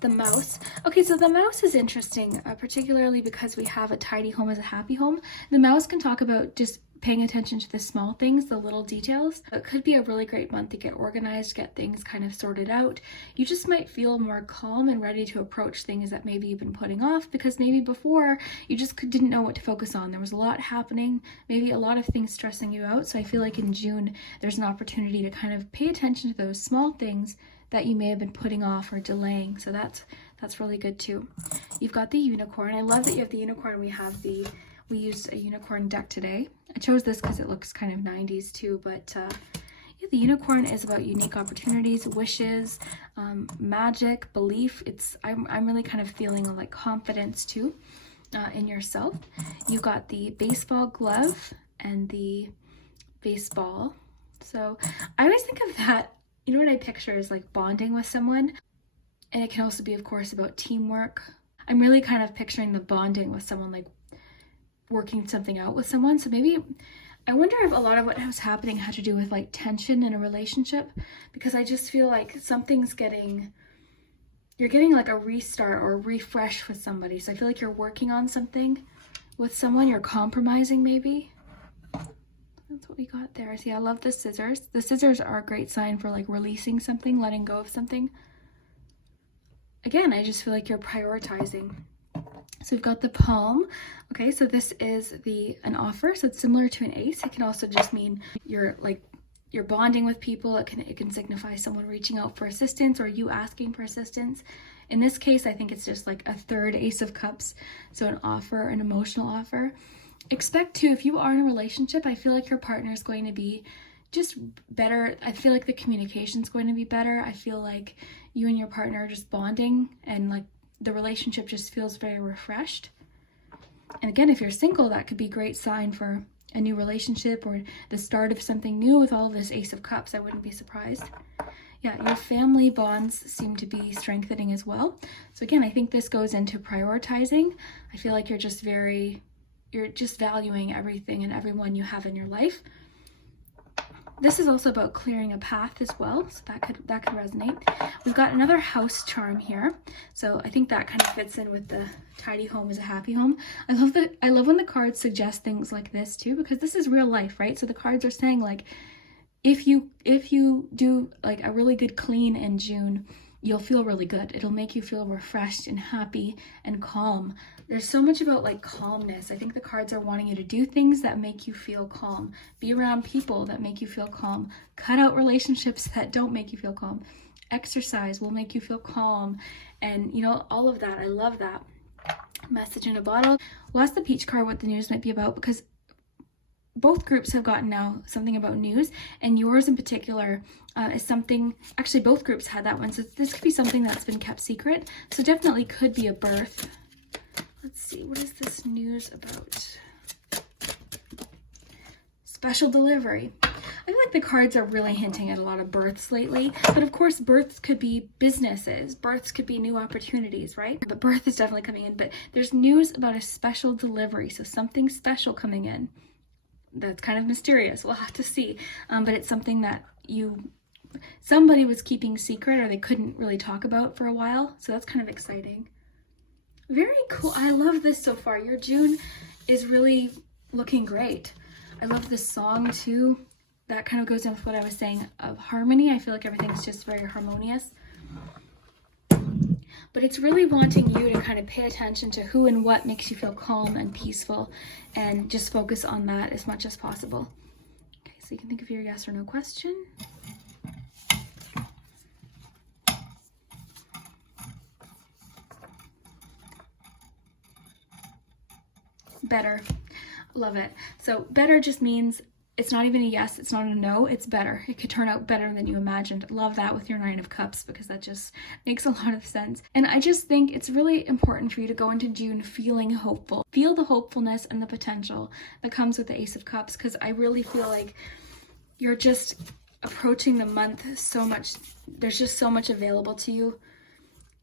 the mouse. Okay, so the mouse is interesting, particularly because we have a tidy home as a happy home. The mouse can talk about just paying attention to the small things, the little details. It could be a really great month to get organized, get things kind of sorted out. You just might feel more calm and ready to approach things that maybe you've been putting off, because maybe before you just didn't know what to focus on. There was a lot happening, maybe a lot of things stressing you out. So I feel like in June, there's an opportunity to kind of pay attention to those small things that you may have been putting off or delaying. So that's really good too. You've got the unicorn. I love that you have the unicorn. We used a unicorn deck today. I chose this because it looks kind of 90s too, but Yeah, the unicorn is about unique opportunities, wishes, magic, belief. I'm really kind of feeling like confidence too in yourself. You got the baseball glove and the baseball. So I always think of that, you know what I picture is like bonding with someone. And it can also be, of course, about teamwork. I'm really kind of picturing the bonding with someone, like working something out with someone. So maybe, I wonder if a lot of what was happening had to do with like tension in a relationship, because I just feel like you're getting like a restart or a refresh with somebody. So I feel like you're working on something with someone, you're compromising maybe. That's what we got there. See, I love the scissors. The scissors are a great sign for like releasing something, letting go of something. Again, I just feel like you're prioritizing. So we've got the palm. Okay, so this is an offer. So it's similar to an ace. It can also just mean you're bonding with people. It can signify someone reaching out for assistance or you asking for assistance. In this case, I think it's just like a third ace of cups. So an offer, an emotional offer. Expect to, if you are in a relationship, I feel like your partner is going to be just better. I feel like the communication is going to be better. I feel like you and your partner are just bonding and like the relationship just feels very refreshed. And again, if you're single, that could be a great sign for a new relationship or the start of something new with all of this ace of cups. I wouldn't be surprised. Yeah, your family bonds seem to be strengthening as well. So again, I think this goes into prioritizing. I feel like you're just valuing everything and everyone you have in your life. This is also about clearing a path as well, so that could resonate. We've got another house charm here, so I think that kind of fits in with the tidy home is a happy home. I love when the cards suggest things like this too, because this is real life, right? So the cards are saying like, if you do like a really good clean in June, you'll feel really good. It'll make you feel refreshed and happy and calm. There's so much about like calmness. I think the cards are wanting you to do things that make you feel calm. Be around people that make you feel calm. Cut out relationships that don't make you feel calm. Exercise will make you feel calm. And you know, all of that. I love that. Message in a bottle. We'll ask the peach card what the news might be about, because both groups have gotten now something about news, and yours in particular is something, actually both groups had that one, so this could be something that's been kept secret, so definitely could be a birth. Let's see, what is this news about? Special delivery. I feel like the cards are really hinting at a lot of births lately, but of course births could be businesses, births could be new opportunities, right? But birth is definitely coming in, but there's news about a special delivery, so something special coming in. That's kind of mysterious. We'll have to see. But it's something that somebody was keeping secret or they couldn't really talk about for a while. So that's kind of exciting. Very cool. I love this so far. Your June is really looking great. I love this song too. That kind of goes in with what I was saying of harmony. I feel like everything's just very harmonious. But it's really wanting you to kind of pay attention to who and what makes you feel calm and peaceful, and just focus on that as much as possible. Okay, so you can think of your yes or no question. Better. Love it. So better just means it's not even a yes, it's not a no, it's better. It could turn out better than you imagined. Love that with your 9 of Cups, because that just makes a lot of sense. And I just think it's really important for you to go into June feeling hopeful. Feel the hopefulness and the potential that comes with the Ace of Cups, because I really feel like you're just approaching the month so much. There's just so much available to you.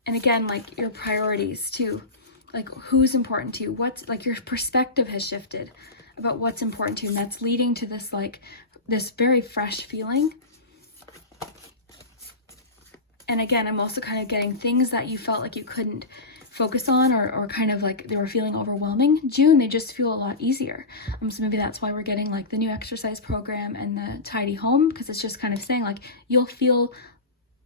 And again, like your priorities too. Like who's important to you? What's like your perspective has shifted about what's important to you, and that's leading to this like this very fresh feeling. And again, I'm also kind of getting things that you felt like you couldn't focus on, or kind of like they were feeling overwhelming. June, they just feel a lot easier. So maybe that's why we're getting like the new exercise program and the tidy home, because it's just kind of saying like you'll feel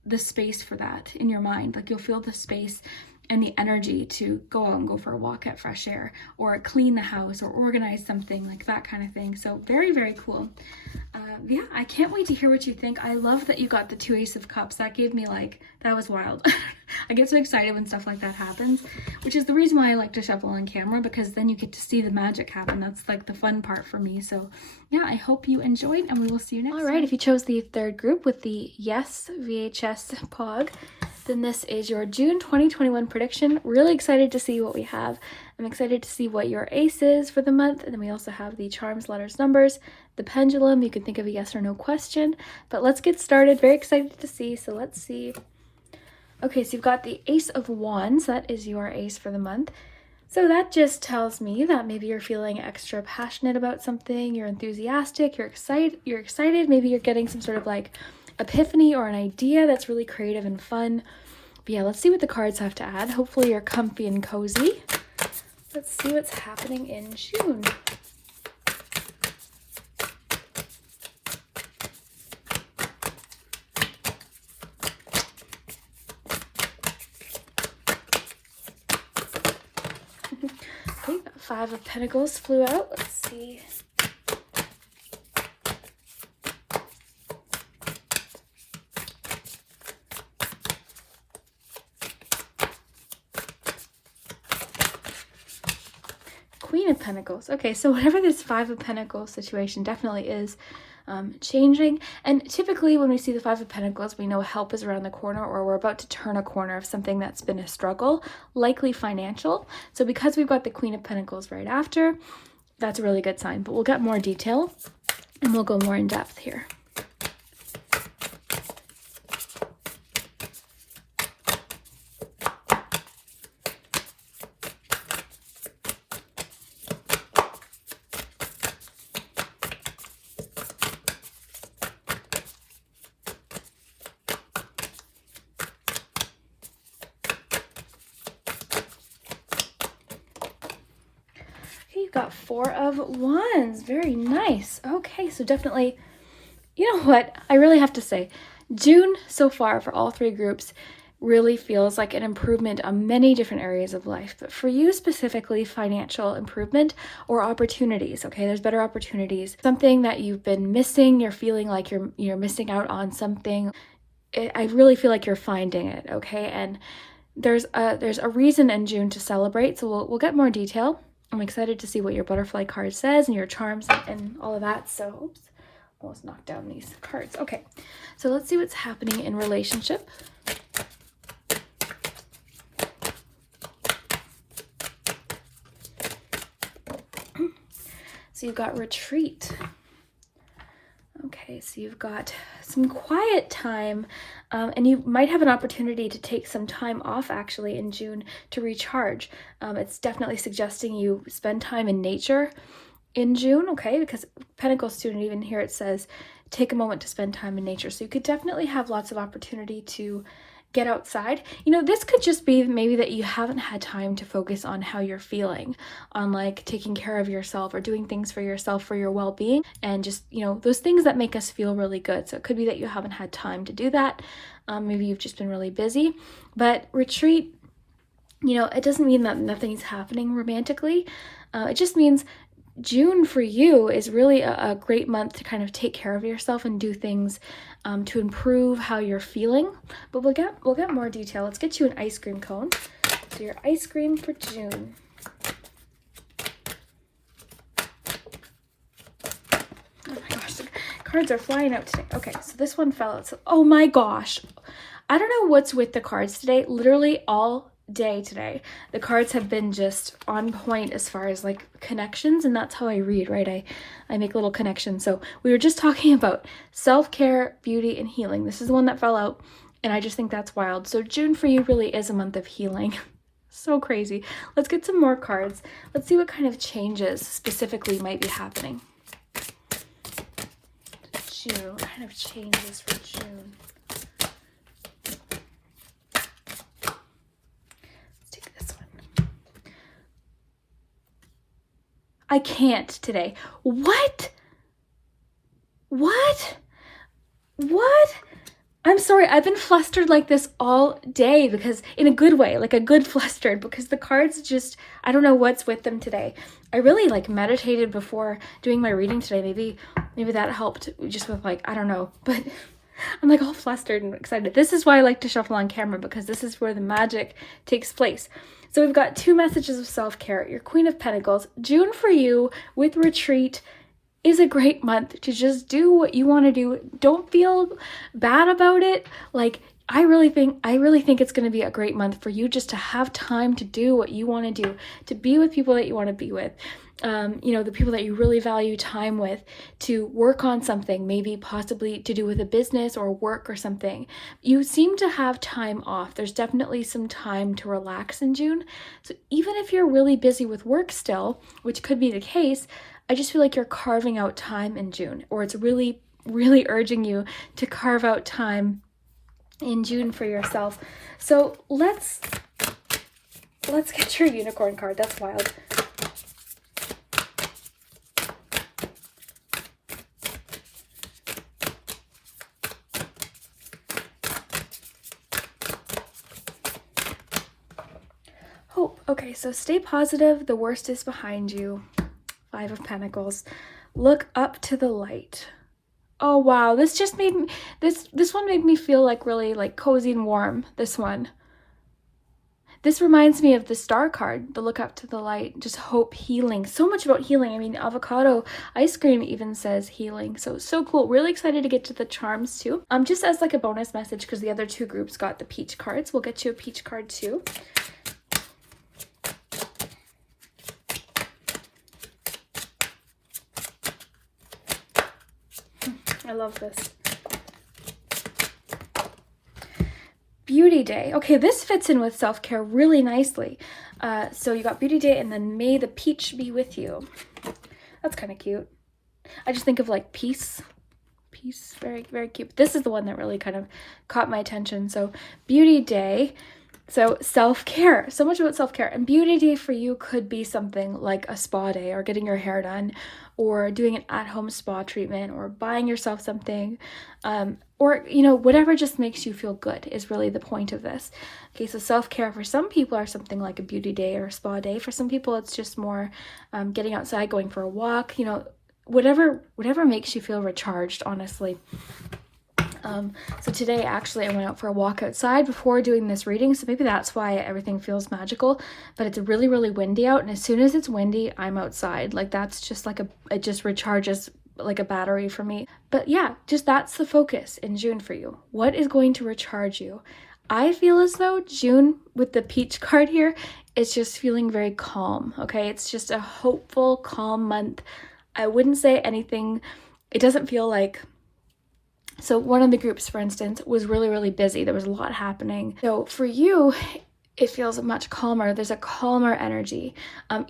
the space for that in your mind. Like you'll feel the space and the energy to go out and go for a walk at fresh air, or clean the house, or organize something, like that kind of thing. So very, very cool. Yeah, I can't wait to hear what you think. I love that you got the 2 Ace of Cups. That gave me like, that was wild. I get so excited when stuff like that happens, which is the reason why I like to shuffle on camera, because then you get to see the magic happen. That's like the fun part for me. So yeah, I hope you enjoyed, and we will see you next time. All right, if you chose the third group with the Yes VHS Pog, then this is your June 2021 prediction. Really excited to see what we have. I'm excited to see what your ace is for the month. And then we also have the charms, letters, numbers, the pendulum. You can think of a yes or no question. But let's get started. Very excited to see. So let's see. Okay, so you've got the Ace of Wands. That is your ace for the month. So that just tells me that maybe you're feeling extra passionate about something. You're enthusiastic. You're excited. Maybe you're getting some sort of like epiphany or an idea that's really creative and fun. But yeah, let's see what the cards have to add. Hopefully you're comfy and cozy. Let's see what's happening in June. Okay, Five of Pentacles flew out. Let's see. Queen of Pentacles. Okay, so whatever this Five of Pentacles situation definitely is changing. And typically when we see the Five of Pentacles, we know help is around the corner, or we're about to turn a corner of something that's been a struggle, likely financial. So because we've got the Queen of Pentacles right after, that's a really good sign. But we'll get more detail and we'll go more in depth here. You've got Four of Wands. Very nice. Okay, so definitely, you know what? I really have to say, June so far for all three groups really feels like an improvement on many different areas of life. But for you specifically, financial improvement or opportunities, okay? There's better opportunities. Something that you've been missing, you're feeling like you're missing out on something. I really feel like you're finding it, okay? And there's a reason in June to celebrate, so we'll get more detail. I'm excited to see what your butterfly card says and your charms and all of that. So, oops, almost knocked down these cards. Okay, so let's see what's happening in relationship. So you've got retreat. Okay, so you've got some quiet time, and you might have an opportunity to take some time off actually in June to recharge. It's definitely suggesting you spend time in nature in June, okay, because Pentacles 2, and even here it says take a moment to spend time in nature. So you could definitely have lots of opportunity to get outside. You know, this could just be maybe that you haven't had time to focus on how you're feeling, on like taking care of yourself or doing things for yourself for your well-being, and just, you know, those things that make us feel really good. So it could be that you haven't had time to do that. Maybe you've just been really busy. But retreat, you know, it doesn't mean that nothing's happening romantically. It just means June for you is really a great month to kind of take care of yourself and do things to improve how you're feeling. But we'll get more detail. Let's get you an ice cream cone. So your ice cream for June. Oh my gosh, the cards are flying out today. Okay, so this one fell out. So, oh my gosh. I don't know what's with the cards today. Literally all day today, the cards have been just on point as far as like connections, and that's how I read, right? I make little connections. So we were just talking about self-care, beauty, and healing. This is the one that fell out, and I just think that's wild. So June for you really is a month of healing. So crazy. Let's get some more cards. Let's see what kind of changes specifically might be happening. June, what kind of changes for June? I can't today. What? I'm sorry, I've been flustered like this all day, because in a good way, like a good flustered, because the cards just, I don't know what's with them today. I really like meditated before doing my reading today. Maybe that helped just with like, I don't know, but I'm like all flustered and excited. This is why I like to shuffle on camera, because this is where the magic takes place. So we've got 2 messages of self-care. Your Queen of Pentacles. June for you with retreat is a great month to just do what you want to do. Don't feel bad about it. Like, I really think it's going to be a great month for you just to have time to do what you want to do, to be with people that you want to be with. You know, the people that you really value time with, to work on something, maybe possibly to do with a business or work or something. You seem to have time off. There's definitely some time to relax in June. So even if you're really busy with work still, which could be the case, I just feel like you're carving out time in June, or it's really, really urging you to carve out time in June for yourself. So let's get your unicorn card. That's wild. Hope. Okay, so stay positive. The worst is behind you. 5 of Pentacles. Look up to the light. Oh wow, this just made me, this one made me feel like really like cozy and warm, this one. This reminds me of the Star card, the look up to the light, just hope, healing. So much about healing. I mean, avocado ice cream even says healing. So cool. Really excited to get to the charms too. Just as like a bonus message, because the other 2 groups got the peach cards. We'll get you a peach card too. I love this. Beauty Day. Okay, this fits in with self-care really nicely. So you got Beauty Day, and then may the peach be with you. That's kind of cute. I just think of like peace. Peace, very, very cute. This is the one that really kind of caught my attention. So Beauty Day. So self-care, so much about self-care. And Beauty Day for you could be something like a spa day, or getting your hair done, or doing an at-home spa treatment, or buying yourself something, or, you know, whatever just makes you feel good is really the point of this. Okay, so self-care for some people are something like a beauty day or a spa day. For some people, it's just more getting outside, going for a walk, you know, whatever makes you feel recharged, honestly. So today, actually, I went out for a walk outside before doing this reading, so maybe that's why everything feels magical, but it's really, really windy out, and as soon as it's windy, I'm outside. Like, that's just like it just recharges like a battery for me. But yeah, just that's the focus in June for you. What is going to recharge you? I feel as though June, with the peach card here, it's just feeling very calm, okay? It's just a hopeful, calm month. I wouldn't say anything, it doesn't feel like, so one of the groups, for instance, was really, really busy. There was a lot happening. So for you, it feels much calmer. There's a calmer energy.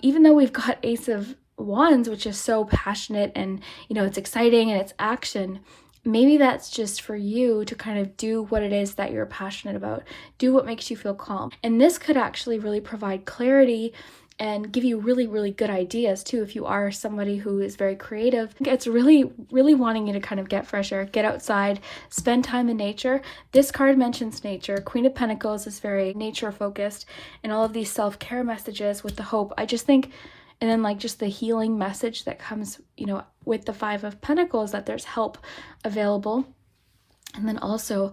Even though we've got Ace of Wands, which is so passionate and, you know, it's exciting and it's action, maybe that's just for you to kind of do what it is that you're passionate about. Do what makes you feel calm. And this could actually really provide clarity and give you really, really good ideas too. If you are somebody who is very creative, it's really, really wanting you to kind of get fresh air, get outside, spend time in nature. This card mentions nature. Queen of Pentacles is very nature focused, and all of these self-care messages with the hope. I just think, and then like just the healing message that comes, you know, with the 5 of Pentacles, that there's help available. And then also,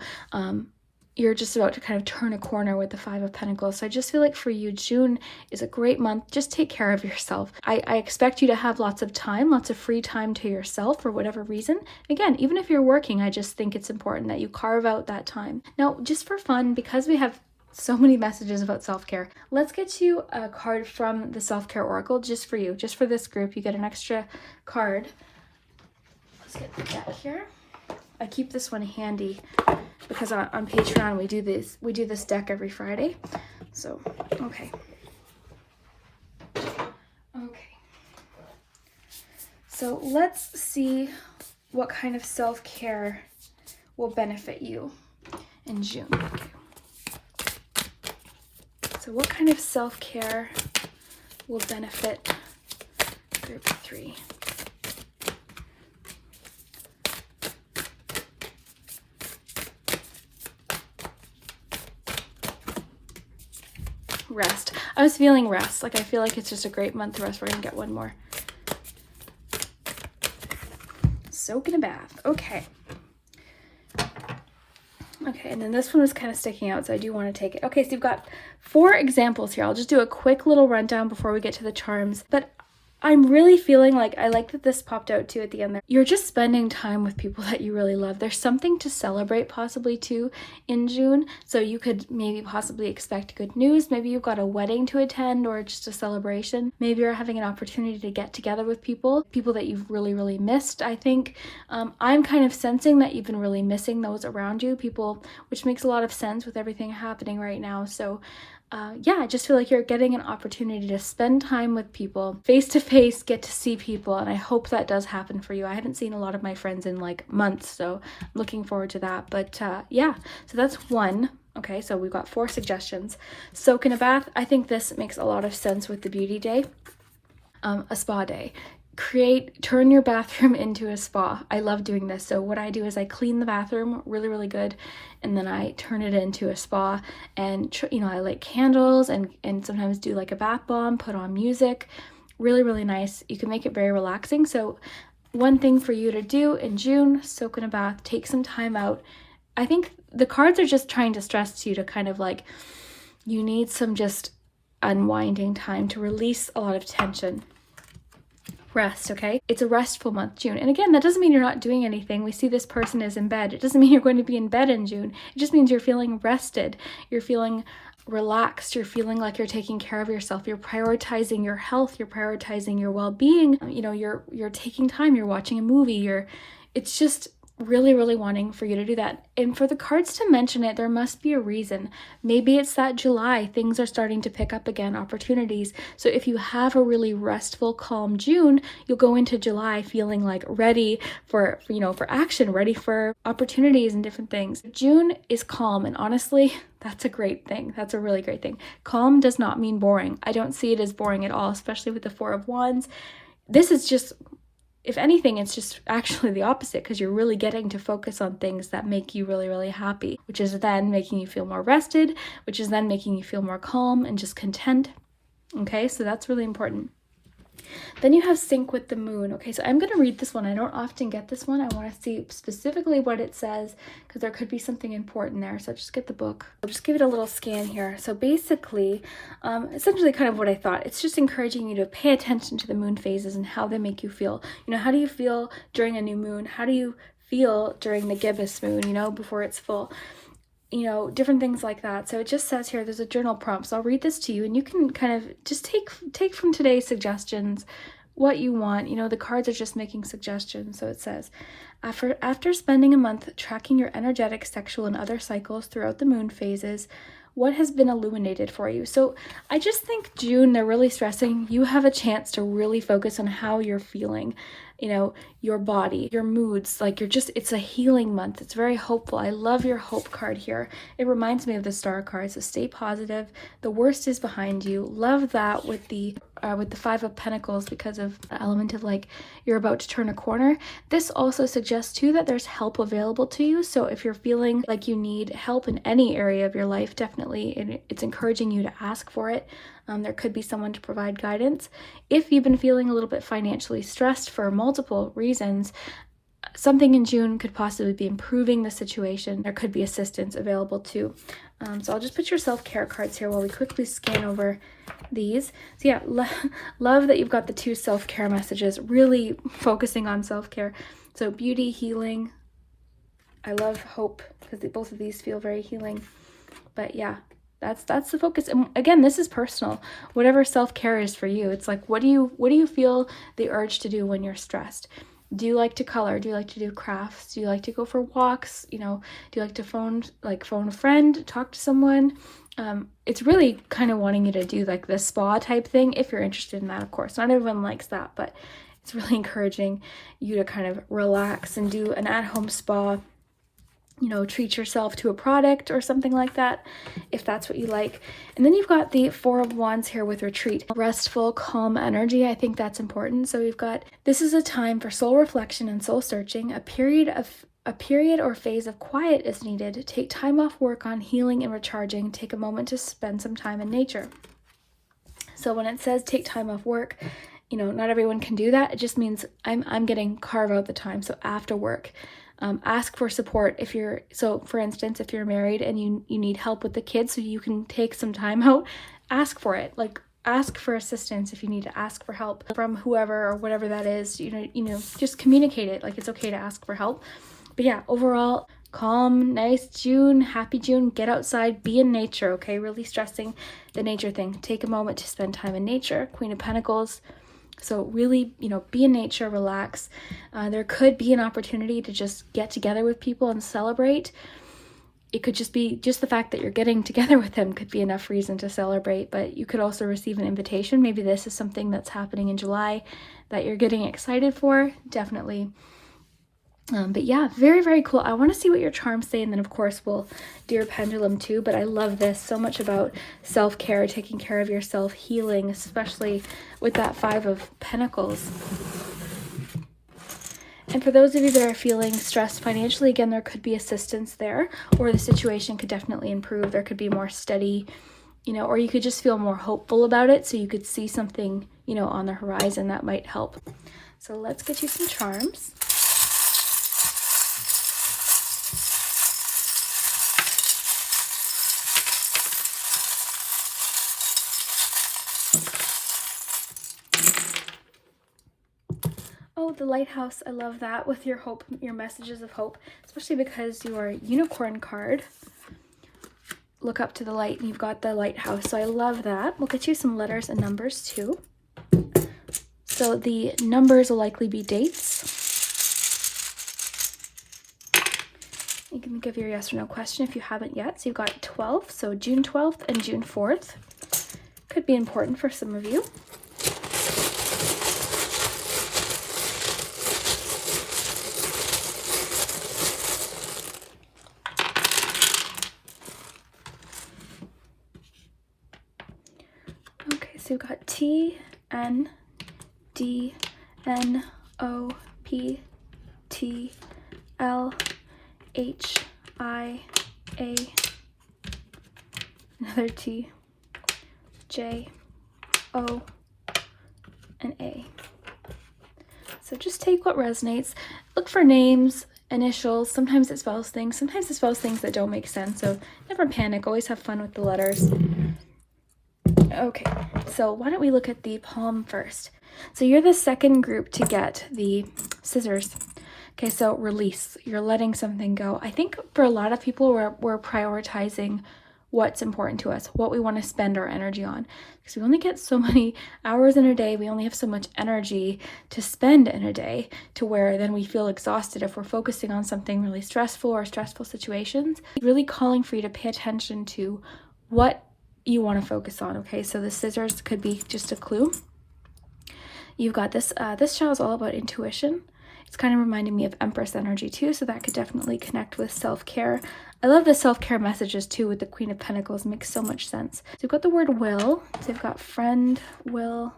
you're just about to kind of turn a corner with the 5 of Pentacles. So I just feel like for you, June is a great month. Just take care of yourself. I expect you to have lots of time, lots of free time to yourself for whatever reason. Again, even if you're working, I just think it's important that you carve out that time. Now, just for fun, because we have so many messages about self-care, let's get you a card from the Self-Care Oracle just for you, just for this group. You get an extra card. Let's get the deck here. I keep this one handy because on Patreon we do this deck every Friday. So, okay. So let's see what kind of self-care will benefit you in June. Okay. So what kind of self-care will benefit group 3? Rest. I was feeling rest. Like, I feel like it's just a great month to rest. We're gonna get one more. Soak in a bath. Okay. and then this one was kind of sticking out, so I do want to take it. Okay, so you've got 4 examples here. I'll just do a quick little rundown before we get to the charms, but I'm really feeling like, I like that this popped out too at the end there. You're just spending time with people that you really love. There's something to celebrate possibly too in June. So you could maybe possibly expect good news. Maybe you've got a wedding to attend or just a celebration. Maybe you're having an opportunity to get together with people that you've really, really missed, I think. I'm kind of sensing that you've been really missing those around you, people, which makes a lot of sense with everything happening right now. So yeah, I just feel like you're getting an opportunity to spend time with people, face to face, get to see people, and I hope that does happen for you. I haven't seen a lot of my friends in like months, so I'm looking forward to that. But yeah, so that's 1. Okay, so we've got 4 suggestions. Soak in a bath. I think this makes a lot of sense with the beauty day. A spa day. Turn your bathroom into a spa. I love doing this. So what I do is I clean the bathroom really, really good, and then I turn it into a spa, and I light candles and sometimes do like a bath bomb, put on music. Really, really nice. You can make it very relaxing. So one thing for you to do in June, soak in a bath, take some time out. I think the cards are just trying to stress to you to kind of like, you need some just unwinding time to release a lot of tension. Rest, okay? It's a restful month, June. And again, that doesn't mean you're not doing anything. We see this person is in bed. It doesn't mean you're going to be in bed in June. It just means you're feeling rested. You're feeling relaxed. You're feeling like you're taking care of yourself. You're prioritizing your health. You're prioritizing your well-being. You're taking time. You're watching a movie. It's just really, really wanting for you to do that. And for the cards to mention it, there must be a reason. Maybe it's that July, things are starting to pick up again, opportunities. So if you have a really restful, calm June, you'll go into July feeling like ready for action, ready for opportunities and different things. June is calm, and honestly, that's a great thing. That's a really great thing. Calm does not mean boring. I don't see it as boring at all, especially with the 4 of Wands. This is just, if anything, it's just actually the opposite, because you're really getting to focus on things that make you really, really happy, which is then making you feel more rested, which is then making you feel more calm and just content. Okay, so that's really important. Then you have sync with the moon. Okay, so I'm going to read this one. I don't often get this one. I want to see specifically what it says, because there could be something important there. So just get the book. I'll just give it a little scan here. So basically, essentially kind of what I thought. It's just encouraging you to pay attention to the moon phases and how they make you feel. How do you feel during a new moon? How do you feel during the gibbous moon, before it's full? Different things like that. So it just says here, there's a journal prompt. So I'll read this to you, and you can kind of just take from today's suggestions what you want. The cards are just making suggestions. So it says, after spending a month tracking your energetic, sexual, and other cycles throughout the moon phases, what has been illuminated for you? So I just think June, they're really stressing you have a chance to really focus on how you're feeling, your body, your moods. Like it's a healing month. It's very hopeful. I love your hope card here. It reminds me of the star card. So stay positive. The worst is behind you. Love that with the 5 of Pentacles, because of the element of like you're about to turn a corner. This also suggests too that there's help available to you. So if you're feeling like you need help in any area of your life, definitely it's encouraging you to ask for it. There could be someone to provide guidance. If you've been feeling a little bit financially stressed for multiple reasons, something in June could possibly be improving the situation. There could be assistance available too. So I'll just put your self-care cards here while we quickly scan over these. So yeah, love that you've got the 2 self-care messages, really focusing on self-care. So beauty, healing. I love hope, because both of these feel very healing. But yeah, that's the focus. And again, this is personal. Whatever self-care is for you. It's like, what do you feel the urge to do when you're stressed? Do you like to color? Do you like to do crafts? Do you like to go for walks? Do you like to phone a friend, talk to someone? It's really kind of wanting you to do like the spa type thing, if you're interested in that, of course. Not everyone likes that, but it's really encouraging you to kind of relax and do an at-home spa. Treat yourself to a product or something like that, if that's what you like. And then you've got the 4 of Wands here with retreat. Restful, calm energy. I think that's important. So we've got, this is a time for soul reflection and soul searching. A period or phase of quiet is needed. Take time off work on healing and recharging. Take a moment to spend some time in nature. So when it says take time off work, not everyone can do that. It just means I'm getting carve out the time. So after work, Ask for support if you're, so for instance, if you're married and you need help with the kids so you can take some time out, ask for it. Like, ask for assistance if you need to ask for help from whoever or whatever that is. Just communicate it. Like, it's okay to ask for help. But yeah, overall, calm, nice June, happy June. Get outside, be in nature, okay? Really stressing the nature thing. Take a moment to spend time in nature. Queen of Pentacles. So really, be in nature, relax. There could be an opportunity to just get together with people and celebrate. It could just be the fact that you're getting together with them could be enough reason to celebrate, but you could also receive an invitation. Maybe this is something that's happening in July that you're getting excited for, definitely. But yeah, very, very cool. I want to see what your charms say, and then of course we'll do your pendulum too. But I love this so much about self-care, taking care of yourself, healing, especially with that 5 of Pentacles. And for those of you that are feeling stressed financially, again, there could be assistance there, or the situation could definitely improve. There could be more steady, or you could just feel more hopeful about it. So you could see something, on the horizon that might help. So let's get you some charms. Oh, the lighthouse. I love that with your hope, your messages of hope, especially because your unicorn card, look up to the light, and you've got the lighthouse. So I love that. We'll get you some letters and numbers too. So the numbers will likely be dates. You can give your yes or no question if you haven't yet. So you've got 12, so June 12th and June 4th. Could be important for some of you. So we've got T, N, D, N, O, P, T, L, H, I, A, another T, J, O, and A. So just take what resonates. Look for names, initials. Sometimes it spells things. Sometimes it spells things that don't make sense. So never panic. Always have fun with the letters. Okay, so why don't we look at the palm first? So you're the second group to get the scissors. Okay, so release. You're letting something go. I think for a lot of people, we're prioritizing what's important to us, what we want to spend our energy on. Because we only get so many hours in a day. We only have so much energy to spend in a day, to where then we feel exhausted if we're focusing on something really stressful or stressful situations. Really calling for you to pay attention to what you want to focus on. Okay, so the scissors could be just a clue. You've got this this child is all about intuition. It's kind of reminding me of Empress energy too, so that could definitely connect with self-care. I love the self-care messages too with the Queen of Pentacles. It makes so much sense. So you've got the word will, so you've got friend, will,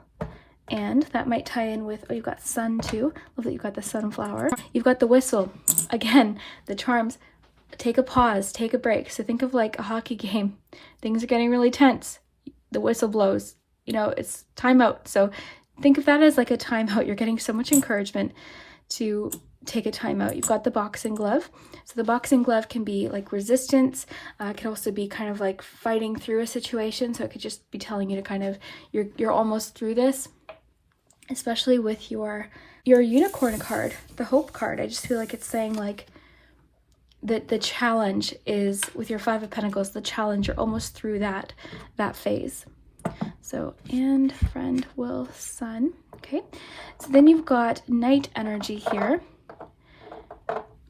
and that might tie in with, oh, you've got sun too. Love that you've got the sunflower. You've got the whistle. Again, the charms. Take a pause, take a break. So think of like a hockey game. Things are getting really tense. The whistle blows. It's timeout. So think of that as like a timeout. You're getting so much encouragement to take a timeout. You've got the boxing glove. So the boxing glove can be like resistance. It can also be kind of like fighting through a situation. So it could just be telling you to kind of, you're almost through this. Especially with your unicorn card, the hope card. I just feel like it's saying like, the challenge is with your 5 of Pentacles, the challenge, you're almost through that phase. So, and friend, will, sun. Okay. So then you've got night energy here.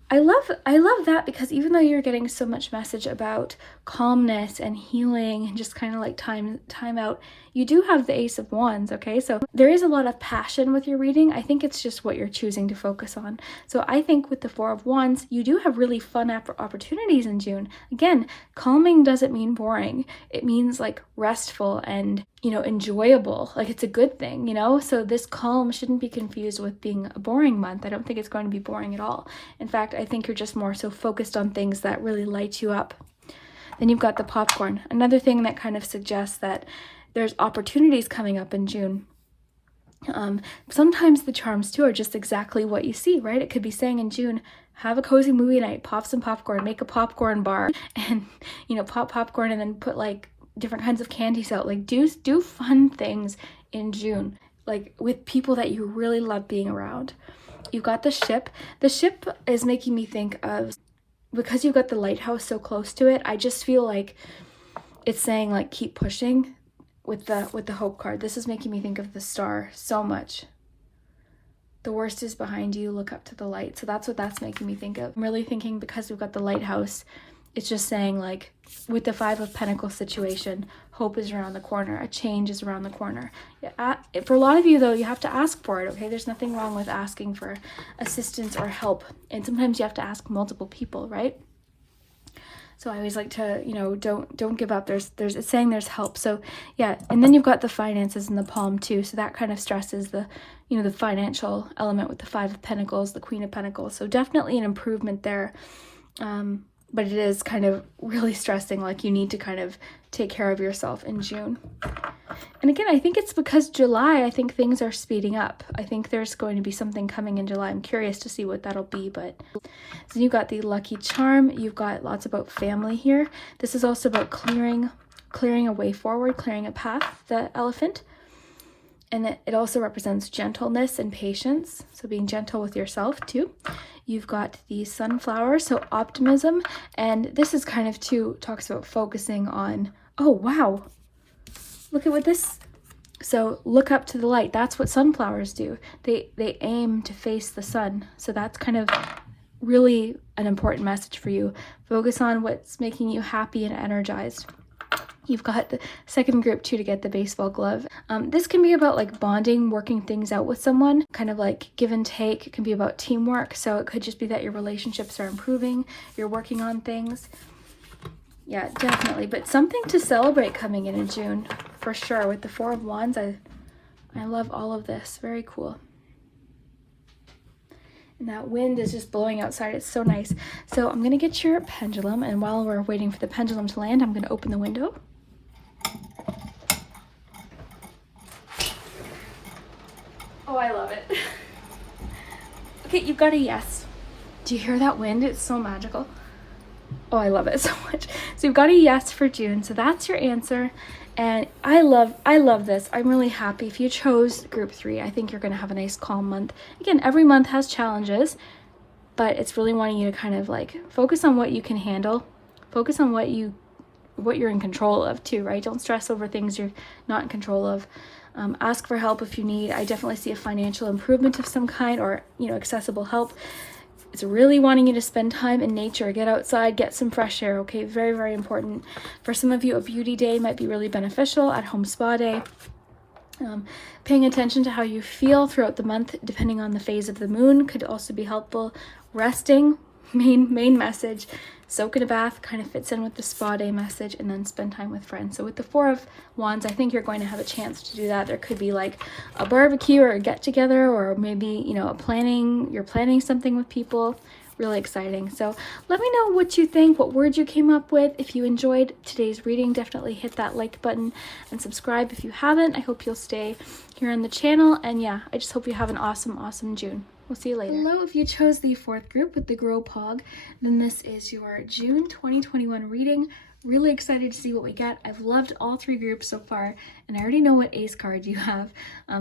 I love that, because even though you're getting so much message about calmness and healing and just kind of like time out, you do have the Ace of Wands, okay? So there is a lot of passion with your reading. I think it's just what you're choosing to focus on. So I think with the 4 of Wands, you do have really fun opportunities in June. Again, calming doesn't mean boring. It means like restful and, enjoyable. Like it's a good thing, So this calm shouldn't be confused with being a boring month. I don't think it's going to be boring at all. In fact, I think you're just more so focused on things that really light you up. Then you've got the popcorn. Another thing that kind of suggests that there's opportunities coming up in June. Sometimes the charms too are just exactly what you see, right? It could be saying in June, have a cozy movie night, pop some popcorn, make a popcorn bar, and, you know, pop popcorn and then put like different kinds of candies out. Like do fun things in June, like with people that you really love being around. You've got the ship. The ship is making me think of, because you've got the lighthouse so close to it, I just feel like it's saying like keep pushing with the hope card. This is making me think of the star so much. The worst is behind you, look up to the light. So that's what that's making me think of. I'm really thinking, because we've got the lighthouse, it's just saying like with the Five of Pentacles situation, hope is around the corner, a change is around the corner. For a lot of you though, you have to ask for it, okay? There's nothing wrong with asking for assistance or help. And sometimes you have to ask multiple people, right? So I always like to, you know, don't give up. It's saying there's help. So yeah, and then you've got the finances in the palm too. So that kind of stresses the, you know, the financial element with the Five of Pentacles, the Queen of Pentacles. So definitely an improvement there. But it is kind of really stressing, like you need to kind of take care of yourself in June. And again, I think it's because July, I think things are speeding up. I think there's going to be something coming in July. I'm curious to see what that'll be. But so you've got the lucky charm. You've got lots about family here. This is also about clearing a way forward, clearing a path, the elephant. And it also represents gentleness and patience. So being gentle with yourself too. You've got the sunflower, so optimism. And this is kind of too, talks about focusing on, oh wow, look at what this, so look up to the light. That's what sunflowers do. They aim to face the sun. So that's kind of really an important message for you. Focus on what's making you happy and energized. You've got the second group too to get the baseball glove. This can be about like bonding, working things out with someone, kind of like give and take. It can be about teamwork. So it could just be that your relationships are improving, you're working on things. Yeah, definitely. But something to celebrate coming in June for sure. With the Four of Wands, I love all of this. Very cool. And that wind is just blowing outside. It's so nice. So I'm going to get your pendulum. And while we're waiting for the pendulum to land, I'm going to open the window. Oh, I love it. Okay, you've got a yes. Do you hear that wind? It's so magical. Oh, I love it so much. So you've got a yes for June. So that's your answer. And I love this. I'm really happy. If you chose group 3, I think you're going to have a nice calm month. Again, every month has challenges, but it's really wanting you to kind of like focus on what you can handle. Focus on what you're in control of too, right? Don't stress over things you're not in control of. Ask for help if you need. I definitely see a financial improvement of some kind, or, you know, accessible help. It's really wanting you to spend time in nature, get outside, get some fresh air, okay? Very, very important. For some of you, a beauty day might be really beneficial, at-home spa day. Paying attention to how you feel throughout the month, depending on the phase of the moon, could also be helpful. Resting, main message. Soak in a bath kind of fits in with the spa day message, and then spend time with friends. So with the Four of Wands, I think you're going to have a chance to do that. There could be like a barbecue or a get together, or maybe, you know, you're planning something with people. Really exciting. So let me know what you think, what words you came up with. If you enjoyed today's reading, definitely hit that like button and subscribe if you haven't. I hope you'll stay here on the channel. And yeah, I just hope you have an awesome June. We'll see you later. Hello, if you chose the 4th group with the Grow Pog, then this is your June 2021 reading. Really excited to see what we get. I've loved all 3 groups so far, and I already know what ace card you have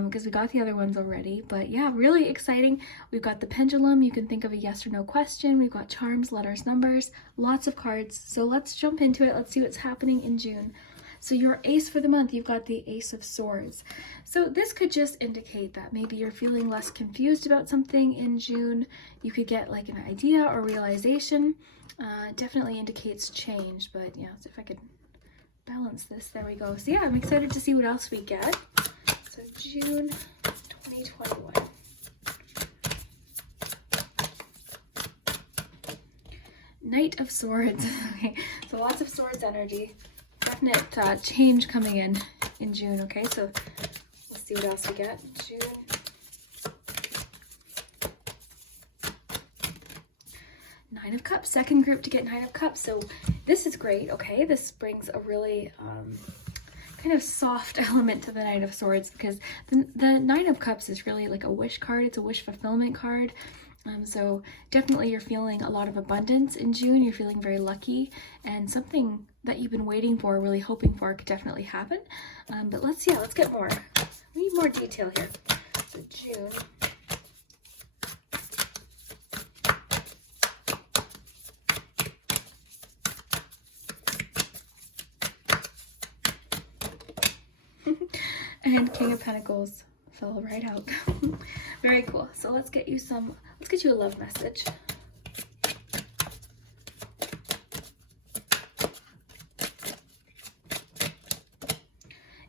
because we got the other ones already. But yeah, really exciting. We've got the pendulum. You can think of a yes or no question. We've got charms, letters, numbers, lots of cards. So let's jump into it. Let's see what's happening in June. So your ace for the month, you've got the Ace of Swords. So this could just indicate that maybe you're feeling less confused about something in June. You could get like an idea or realization. Definitely indicates change, but yeah, so if I could balance this, there we go. So yeah, I'm excited to see what else we get. So June 2021. Knight of Swords. Okay, so lots of swords energy. Definite change coming in June. Okay, so let's see what else we get. June. Nine of Cups, second group to get Nine of Cups. So this is great. Okay, this brings a really kind of soft element to the Knight of Swords, because the Nine of Cups is really like a wish card. It's a wish fulfillment card. So definitely you're feeling a lot of abundance in June. You're feeling very lucky, and something that you've been waiting for, really hoping for, could definitely happen. But let's get more. We need more detail here. So June. And King of Pentacles fell right out. Very cool. So let's get you a love message.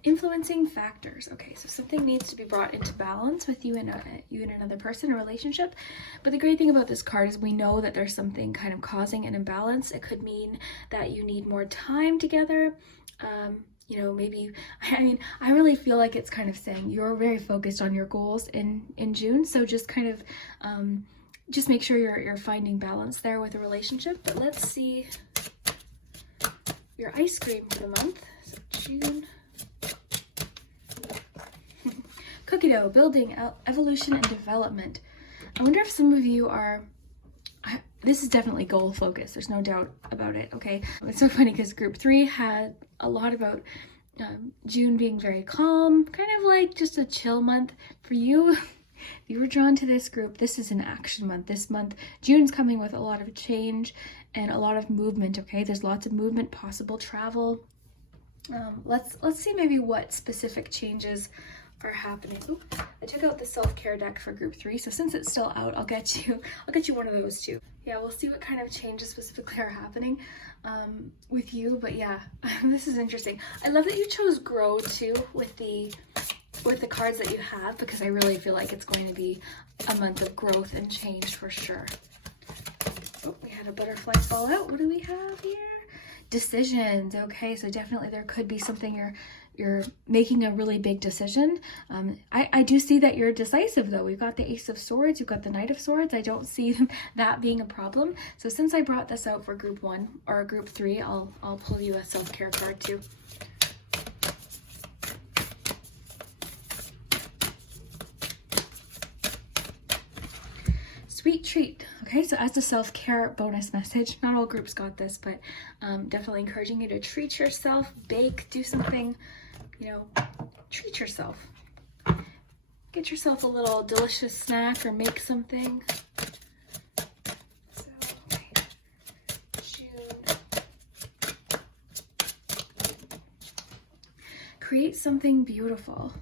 Influencing factors. Okay, so something needs to be brought into balance with you and another person, a relationship. But the great thing about this card is we know that there's something kind of causing an imbalance. It could mean that you need more time together. You know, maybe, I mean, I really feel like it's kind of saying you're very focused on your goals in June. So just kind of, just make sure you're finding balance there with a relationship. But let's see your ice cream for the month. So June. Cookie dough, building, evolution, and development. I wonder if some of you are, this is definitely goal focused. There's no doubt about it, okay? It's so funny because group 3 had a lot about June being very calm, kind of like just a chill month. For you, if you were drawn to this group, this is an action month. This month, June's coming with a lot of change and a lot of movement, okay? There's lots of movement, possible travel. Let's see maybe what specific changes are happening. Ooh, I took out the self-care deck for group 3, so since it's still out, I'll get you one of those too. Yeah, we'll see what kind of changes specifically are happening with you. But yeah, this is interesting. I love that you chose grow too with the cards that you have, because I really feel like it's going to be a month of growth and change for sure. Oh, we had a butterfly fall out. What do we have here? Decisions. Okay, so definitely there could be something you're making a really big decision. I do see that you're decisive though. We've got the Ace of Swords, you've got the Knight of Swords. I don't see that being a problem. So since I brought this out for group 1 or group 3, I'll pull you a self-care card too. Sweet treat. Okay, so as a self-care bonus message, not all groups got this, but definitely encouraging you to treat yourself, bake, do something, you know, treat yourself. Get yourself a little delicious snack or make something. So, okay. June. Create something beautiful.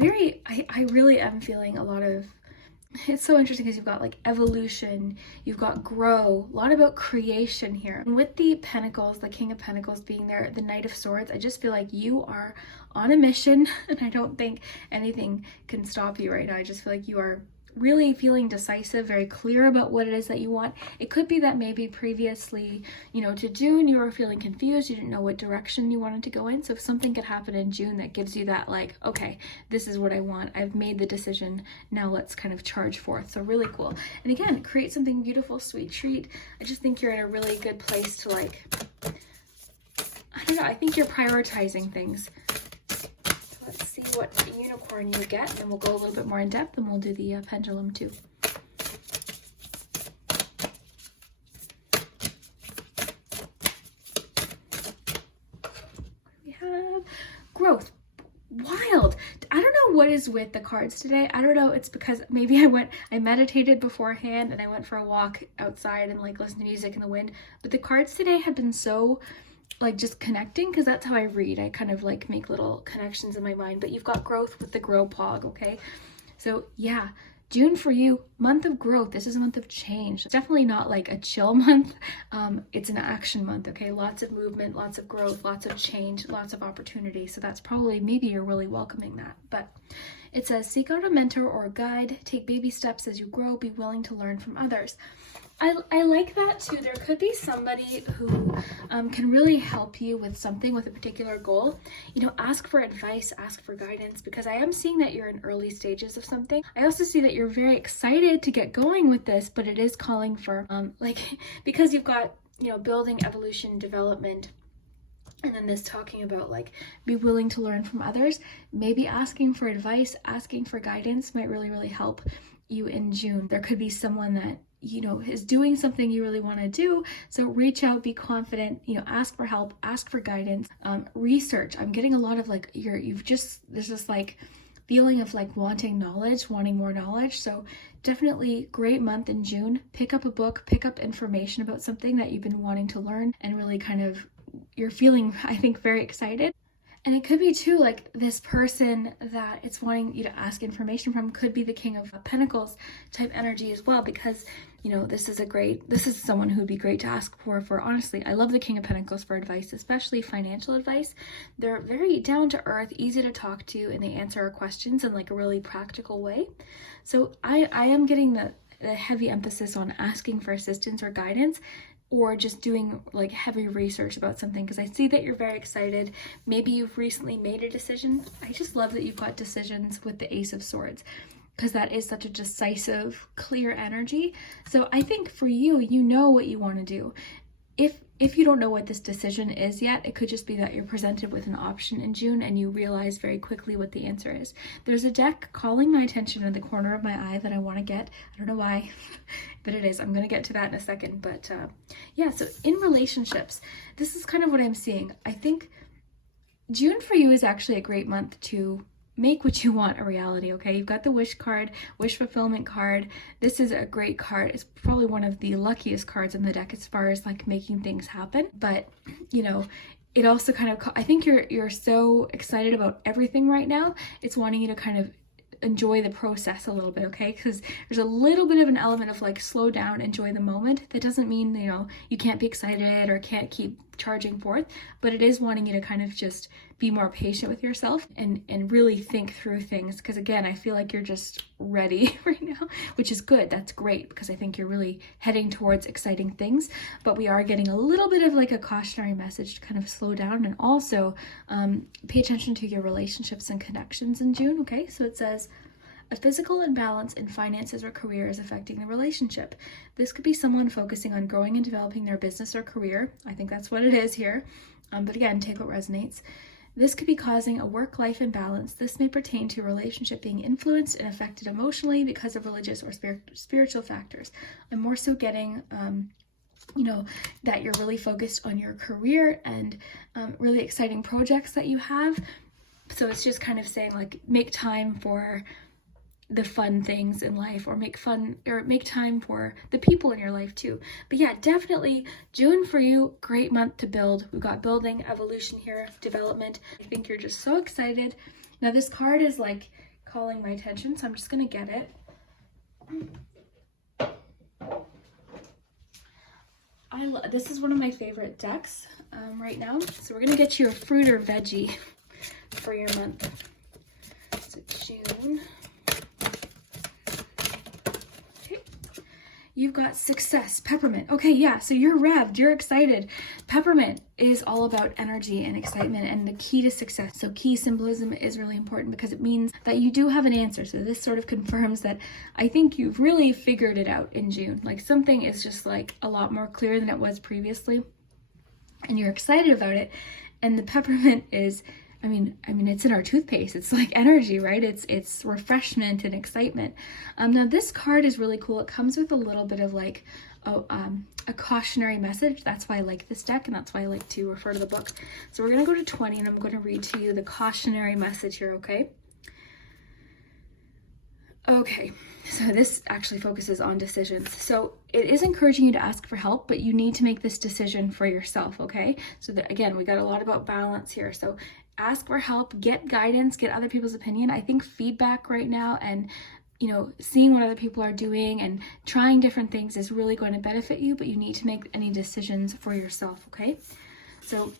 I really am feeling a lot of, it's so interesting because you've got like evolution, you've got grow, a lot about creation here. And with the Pentacles, the King of Pentacles being there, the Knight of Swords, I just feel like you are on a mission, and I don't think anything can stop you right now. I just feel like you are really feeling decisive, very clear about what it is that you want. It could be that maybe previously, you know, to June, you were feeling confused. You didn't know what direction you wanted to go in. So if something could happen in June that gives you that, like, okay, this is what I want. I've made the decision. Now let's kind of charge forth. So really cool. And again, create something beautiful, sweet treat. I just think you're in a really good place to, like, I don't know, I think you're prioritizing things. Let's see what unicorn you get, and we'll go a little bit more in depth, and we'll do the pendulum too. We have growth. Wild. I don't know what is with the cards today. I don't know. It's because maybe I meditated beforehand and I went for a walk outside and like listened to music in the wind. But the cards today have been so like just connecting, because that's how I read. I kind of like make little connections in my mind. But you've got growth with the grow Poggz, okay? So yeah, June for you, month of growth. This is a month of change. It's definitely not like a chill month. It's an action month, okay? Lots of movement, lots of growth, lots of change, lots of opportunity. So that's probably, maybe you're really welcoming that. But it says, seek out a mentor or a guide, take baby steps as you grow, be willing to learn from others. I like that too. There could be somebody who can really help you with something, with a particular goal. You know, ask for advice, ask for guidance, because I am seeing that you're in early stages of something. I also see that you're very excited to get going with this, but it is calling for, like, because you've got, you know, building, evolution, development, and then this talking about like be willing to learn from others. Maybe asking for advice, asking for guidance might really, really help you in June. There could be someone that, you know, is doing something you really want to do. So reach out, be confident, you know, ask for help, ask for guidance, research. I'm getting a lot of like, there's this like feeling of like wanting knowledge, wanting more knowledge. So definitely great month in June. Pick up a book, pick up information about something that you've been wanting to learn, and really kind of, you're feeling, I think, very excited. And it could be too, like this person that it's wanting you to ask information from could be the King of Pentacles type energy as well, because, you know, this is someone who would be great to ask for honestly. I love the King of Pentacles for advice, especially financial advice. They're very down to earth, easy to talk to, and they answer our questions in like a really practical way. So I am getting the heavy emphasis on asking for assistance or guidance, or just doing like heavy research about something, because I see that you're very excited. Maybe you've recently made a decision. I just love that you've got decisions with the Ace of Swords, because that is such a decisive, clear energy. So I think for you, you know what you want to do. If you don't know what this decision is yet, it could just be that you're presented with an option in June and you realize very quickly what the answer is. There's a deck calling my attention in the corner of my eye that I want to get. I don't know why, but it is. I'm going to get to that in a second. But yeah, so in relationships, this is kind of what I'm seeing. I think June for you is actually a great month to make what you want a reality, okay? You've got the wish card, wish fulfillment card. This is a great card. It's probably one of the luckiest cards in the deck as far as like making things happen. But, you know, it also kind of, I think you're so excited about everything right now. It's wanting you to kind of enjoy the process a little bit, okay? Because there's a little bit of an element of like slow down, enjoy the moment. That doesn't mean, you know, you can't be excited or can't keep charging forth, but it is wanting you to kind of just be more patient with yourself and really think through things. Because again, I feel like you're just ready right now, which is good. That's great, because I think you're really heading towards exciting things. But we are getting a little bit of like a cautionary message to kind of slow down, and also pay attention to your relationships and connections in June, okay? So it says, a physical imbalance in finances or career is affecting the relationship. This could be someone focusing on growing and developing their business or career. I think that's what it is here. But again, take what resonates. This could be causing a work-life imbalance. This may pertain to a relationship being influenced and affected emotionally because of religious or spiritual factors. I'm more so getting, you know, that you're really focused on your career and really exciting projects that you have. So it's just kind of saying like, make time for the fun things in life, or make time for the people in your life too. But yeah, definitely June for you, great month to build. We've got building, evolution here, development. I think you're just so excited. Now this card is like calling my attention, so I'm just gonna get it. This is one of my favorite decks right now. So we're gonna get you a fruit or veggie for your month. So June. You've got success, peppermint. Okay, yeah, so you're revved, you're excited. Peppermint is all about energy and excitement and the key to success. So key symbolism is really important because it means that you do have an answer. So this sort of confirms that I think you've really figured it out in June. Like something is just like a lot more clear than it was previously, and you're excited about it. And the peppermint is, I mean, it's in our toothpaste. It's like energy, right? It's refreshment and excitement. Now this card is really cool. It comes with a little bit of like a cautionary message. That's why I like this deck, and that's why I like to refer to the book. So we're gonna go to 20, and I'm gonna read to you the cautionary message here, okay? Okay, so this actually focuses on decisions. So it is encouraging you to ask for help, but you need to make this decision for yourself, okay? So that, again, we got a lot about balance here. So ask for help, get guidance, get other people's opinion. I think feedback right now and, you know, seeing what other people are doing and trying different things is really going to benefit you, but you need to make any decisions for yourself, okay? So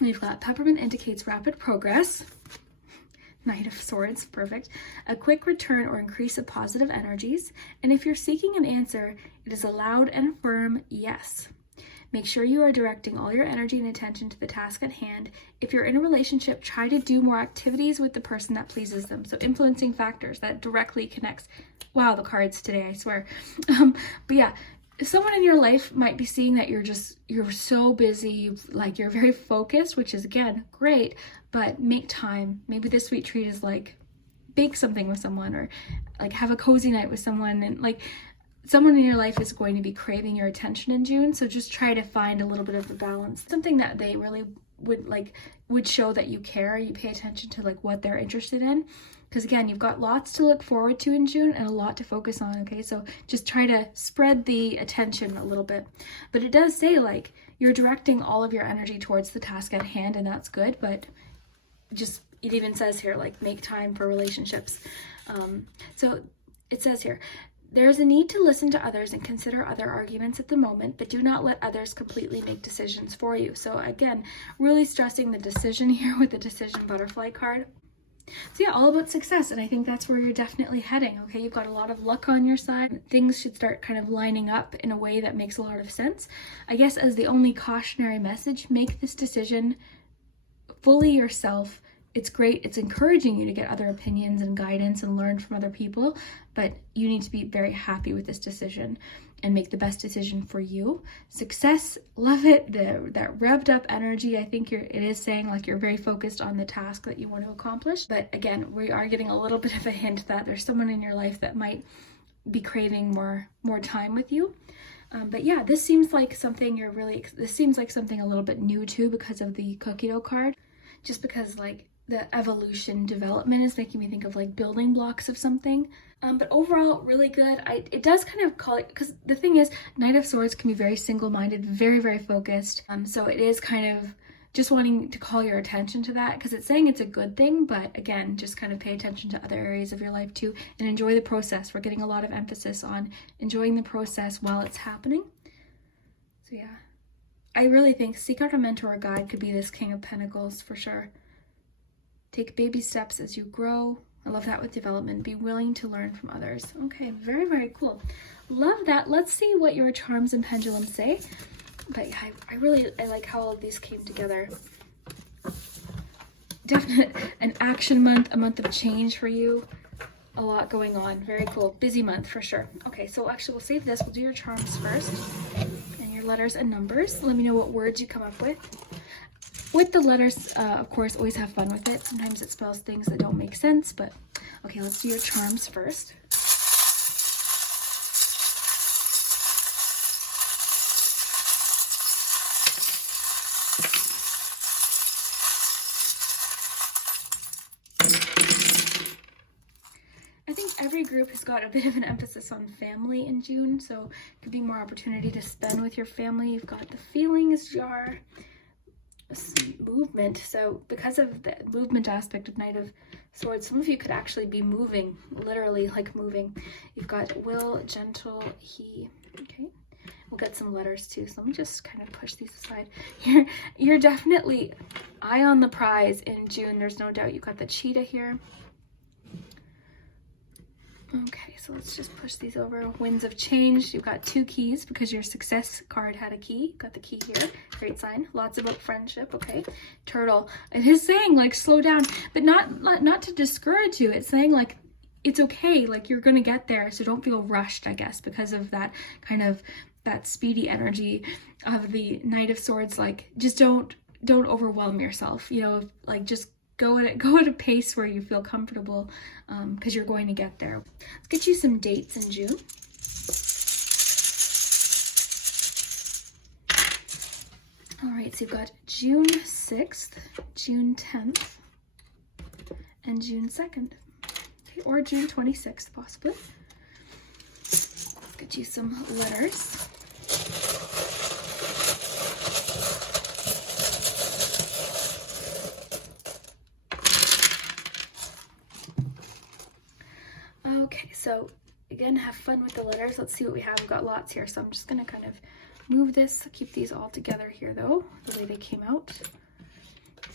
we've got peppermint indicates rapid progress. Knight of Swords, perfect. A quick return or increase of positive energies. And if you're seeking an answer, it is a loud and firm yes. Make sure you are directing all your energy and attention to the task at hand. If you're in a relationship, try to do more activities with the person that pleases them. So influencing factors that directly connects. Wow, the cards today, I swear. But yeah, someone in your life might be seeing that you're so busy, like you're very focused, which is again, great, but make time. Maybe the sweet treat is like bake something with someone, or like have a cozy night with someone, and like someone in your life is going to be craving your attention in June. So just try to find a little bit of a balance, something that they really would show that you care, you pay attention to like what they're interested in. Because again, you've got lots to look forward to in June and a lot to focus on, okay? So just try to spread the attention a little bit. But it does say like you're directing all of your energy towards the task at hand, and that's good, but just, it even says here, like, make time for relationships. So it says here, there is a need to listen to others and consider other arguments at the moment, but do not let others completely make decisions for you. So again, really stressing the decision here with the decision butterfly card. So yeah, all about success, and I think that's where you're definitely heading, okay? You've got a lot of luck on your side. Things should start kind of lining up in a way that makes a lot of sense. I guess as the only cautionary message, make this decision fully yourself. It's great, it's encouraging you to get other opinions and guidance and learn from other people, but you need to be very happy with this decision and make the best decision for you. Success, love it. That revved up energy, I think it is saying like you're very focused on the task that you want to accomplish. But again, we are getting a little bit of a hint that there's someone in your life that might be craving more time with you. But yeah, this seems like something this seems like something a little bit new too, because of the cookie dough card. Just because like the evolution development is making me think of like building blocks of something. But overall, really good. It does kind of call it, because the thing is, Knight of Swords can be very single-minded, very, very focused. So it is kind of just wanting to call your attention to that, because it's saying it's a good thing, but again, just kind of pay attention to other areas of your life too, and enjoy the process. We're getting a lot of emphasis on enjoying the process while it's happening. So yeah, I really think seek out a mentor or guide could be this King of Pentacles for sure. Take baby steps as you grow. I love that with development. Be willing to learn from others. Okay, very, very cool. Love that. Let's see what your charms and pendulums say. But yeah, I like how all of these came together. Definitely an action month, a month of change for you. A lot going on. Very cool. Busy month for sure. Okay, so actually we'll save this. We'll do your charms first. And your letters and numbers. Let me know what words you come up with. With the letters, of course, always have fun with it. Sometimes it spells things that don't make sense, but okay, let's do your charms first. I think every group has got a bit of an emphasis on family in June, so it could be more opportunity to spend with your family. You've got the feelings jar. Movement. So because of the movement aspect of Knight of Swords, some of you could actually be moving, literally like moving. You've got will, gentle, he. Okay, we'll get some letters too, so let me just kind of push these aside. You're definitely eye on the prize in June, there's no doubt. You've got the cheetah here. Okay, so let's just push these over. Winds of change. You've got 2 keys because your success card had a key. You've got the key here. Great sign. Lots about friendship. Okay. Turtle. It is saying like slow down, but not to discourage you. It's saying like it's okay. Like you're gonna get there, so don't feel rushed, I guess, because of that kind of that speedy energy of the Knight of Swords. Like just don't overwhelm yourself. You know, like just go at a pace where you feel comfortable, because you're going to get there. Let's get you some dates in June. All right, so you've got June 6th, June 10th, and June 2nd, okay, or June 26th possibly. Let's get you some letters. Okay, so again, have fun with the letters. Let's see what we have. We've got lots here, so I'm just gonna kind of move this, keep these all together here though, the way they came out.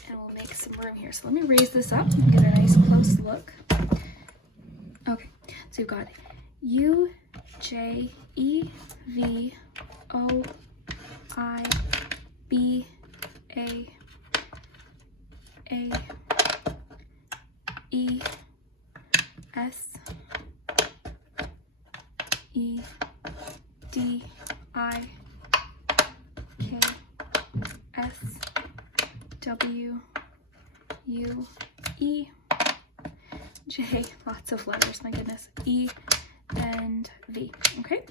And we'll make some room here. So let me raise this up and get a nice close look. Okay, so you've got U, J, E, V, O, I, B, A, E, S, E, D, I, K, S, W, U, E, J, lots of letters, my goodness, E, and V. Okay,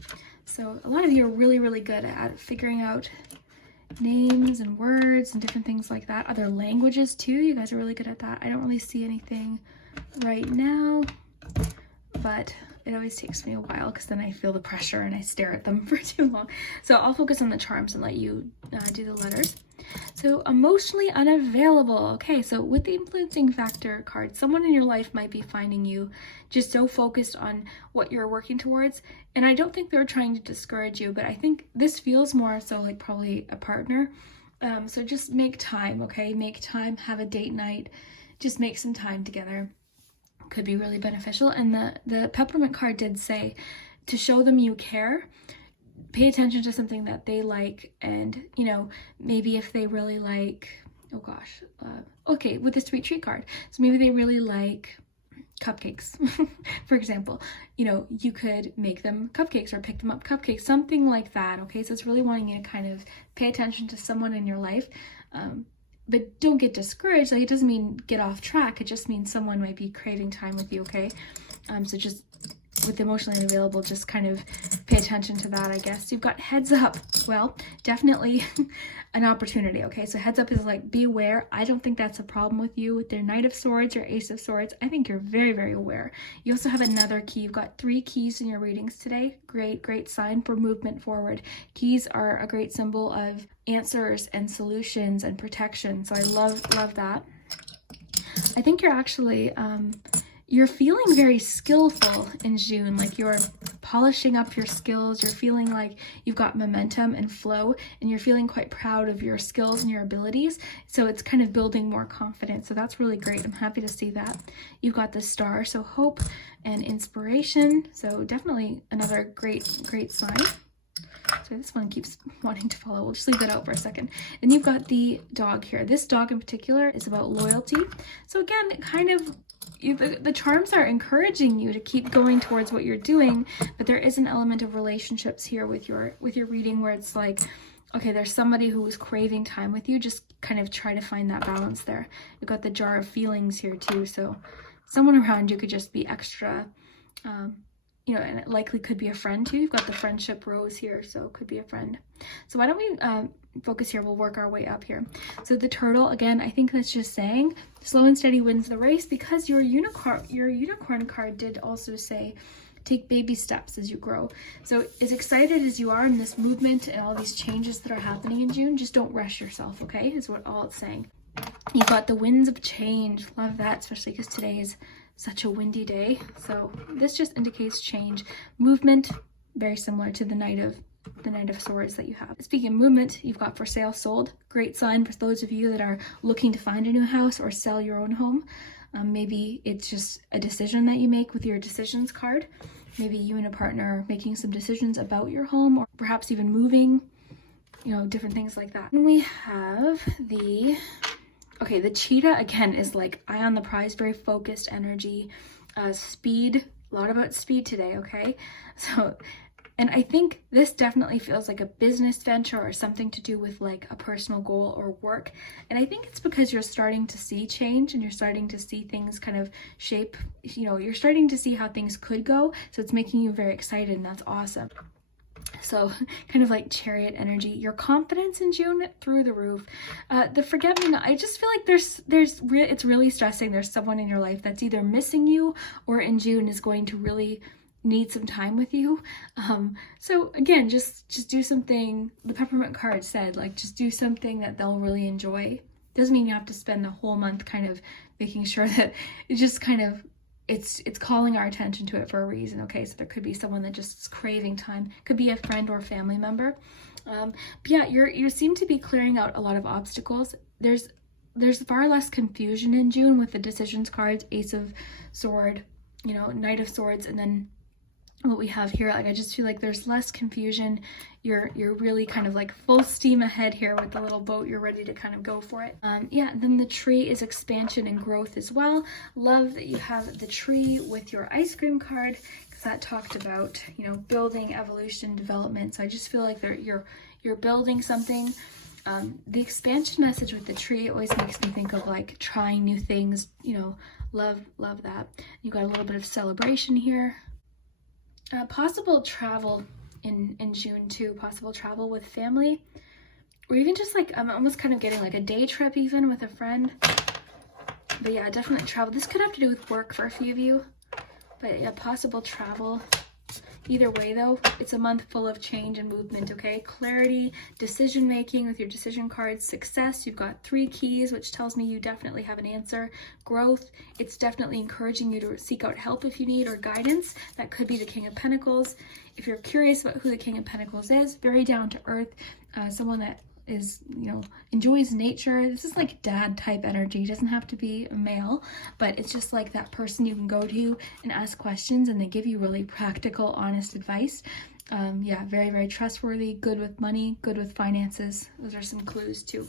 so a lot of you are really, really good at figuring out names and words and different things like that. Other languages too, you guys are really good at that. I don't really see anything right now, but it always takes me a while because then I feel the pressure and I stare at them for too long. So I'll focus on the charms and let you do the letters. So emotionally unavailable. Okay, so with the influencing factor card, someone in your life might be finding you just so focused on what you're working towards. And I don't think they're trying to discourage you, but I think this feels more so like probably a partner. So just make time, okay? Make time, have a date night, just make some time together. Could be really beneficial. And the peppermint card did say to show them you care, pay attention to something that they like, and you know, maybe if they really like, oh gosh, okay, with the sweet treat card, so maybe they really like cupcakes for example, you know, you could make them cupcakes or pick them up cupcakes, something like that. Okay, so it's really wanting you to kind of pay attention to someone in your life, but don't get discouraged. Like, it doesn't mean get off track, it just means someone might be craving time with you. Okay, so just with emotionally unavailable, just kind of pay attention to that, I guess. You've got heads up. Well, definitely an opportunity, okay? So heads up is like, be aware. I don't think that's a problem with you. With their Knight of Swords or Ace of Swords, I think you're very, very aware. You also have another key. You've got 3 keys in your readings today. Great, great sign for movement forward. Keys are a great symbol of answers and solutions and protection. So I love that. I think you're actually, you're feeling very skillful in June, like you're polishing up your skills, you're feeling like you've got momentum and flow, and you're feeling quite proud of your skills and your abilities, so it's kind of building more confidence. So that's really great. I'm happy to see that. You've got the star, so hope and inspiration, so definitely another great sign. So this one keeps wanting to follow. We'll just leave that out for a second. And you've got the dog here. This dog in particular is about loyalty. So again, kind of the charms are encouraging you to keep going towards what you're doing, but there is an element of relationships here with your reading where it's like, okay, there's somebody who is craving time with you. Just kind of try to find that balance there. You've got the jar of feelings here too. So someone around you could just be extra, you know, and it likely could be a friend too. You've got the friendship rose here, so it could be a friend. So why don't we focus here? We'll work our way up here. So the turtle, again, I think that's just saying slow and steady wins the race, because your unicorn card did also say take baby steps as you grow. So as excited as you are in this movement and all these changes that are happening in June, just don't rush yourself, okay, is what all it's saying. You've got the winds of change. Love that, especially because today is such a windy day. So this just indicates change, movement, very similar to the Knight of Swords that you have. Speaking of movement, you've got for sale, sold. Great sign for those of you that are looking to find a new house or sell your own home. Maybe it's just a decision that you make with your decisions card. Maybe you and a partner are making some decisions about your home, or perhaps even moving, you know, different things like that. And we have the cheetah, again, is like eye on the prize, very focused energy, speed, a lot about speed today, okay? So, and I think this definitely feels like a business venture or something to do with like a personal goal or work. And I think it's because you're starting to see change and you're starting to see things kind of shape, you know, you're starting to see how things could go. So it's making you very excited, and that's awesome. So kind of like chariot energy, your confidence in June through the roof. The forget-me-not, I just feel like it's really stressing. There's someone in your life that's either missing you or in June is going to really need some time with you. So again, just do something. The peppermint card said, like, just do something that they'll really enjoy. Doesn't mean you have to spend the whole month kind of making sure that it just kind of, it's calling our attention to it for a reason. Okay, so there could be someone that just is craving time. Could be a friend or family member. But yeah, you seem to be clearing out a lot of obstacles. There's far less confusion in June with the decisions cards, Ace of Sword, you know, Knight of Swords, and then what we have here. Like, I just feel like there's less confusion. You're really kind of like full steam ahead here with the little boat. You're ready to kind of go for it. Yeah, then the tree is expansion and growth as well. Love that you have the tree with your ice cream card, because that talked about, you know, building, evolution, development. So I just feel like you're building something. The expansion message with the tree always makes me think of like trying new things, you know, love that. You got a little bit of celebration here. Possible travel in June too, possible travel with family, or even just like, I'm almost kind of getting like a day trip even with a friend. But yeah, definitely travel. This could have to do with work for a few of you, but yeah, possible travel. Either way though, it's a month full of change and movement, okay? Clarity, decision making with your decision cards, success, you've got 3 keys, which tells me you definitely have an answer. Growth, it's definitely encouraging you to seek out help if you need, or guidance. That could be the King of Pentacles. If you're curious about who the King of Pentacles is, very down to earth, someone that is, you know, enjoys nature. This is like dad type energy. It doesn't have to be a male, but it's just like that person you can go to and ask questions and they give you really practical, honest advice. Yeah, very, very trustworthy, good with money, good with finances. Those are some clues too.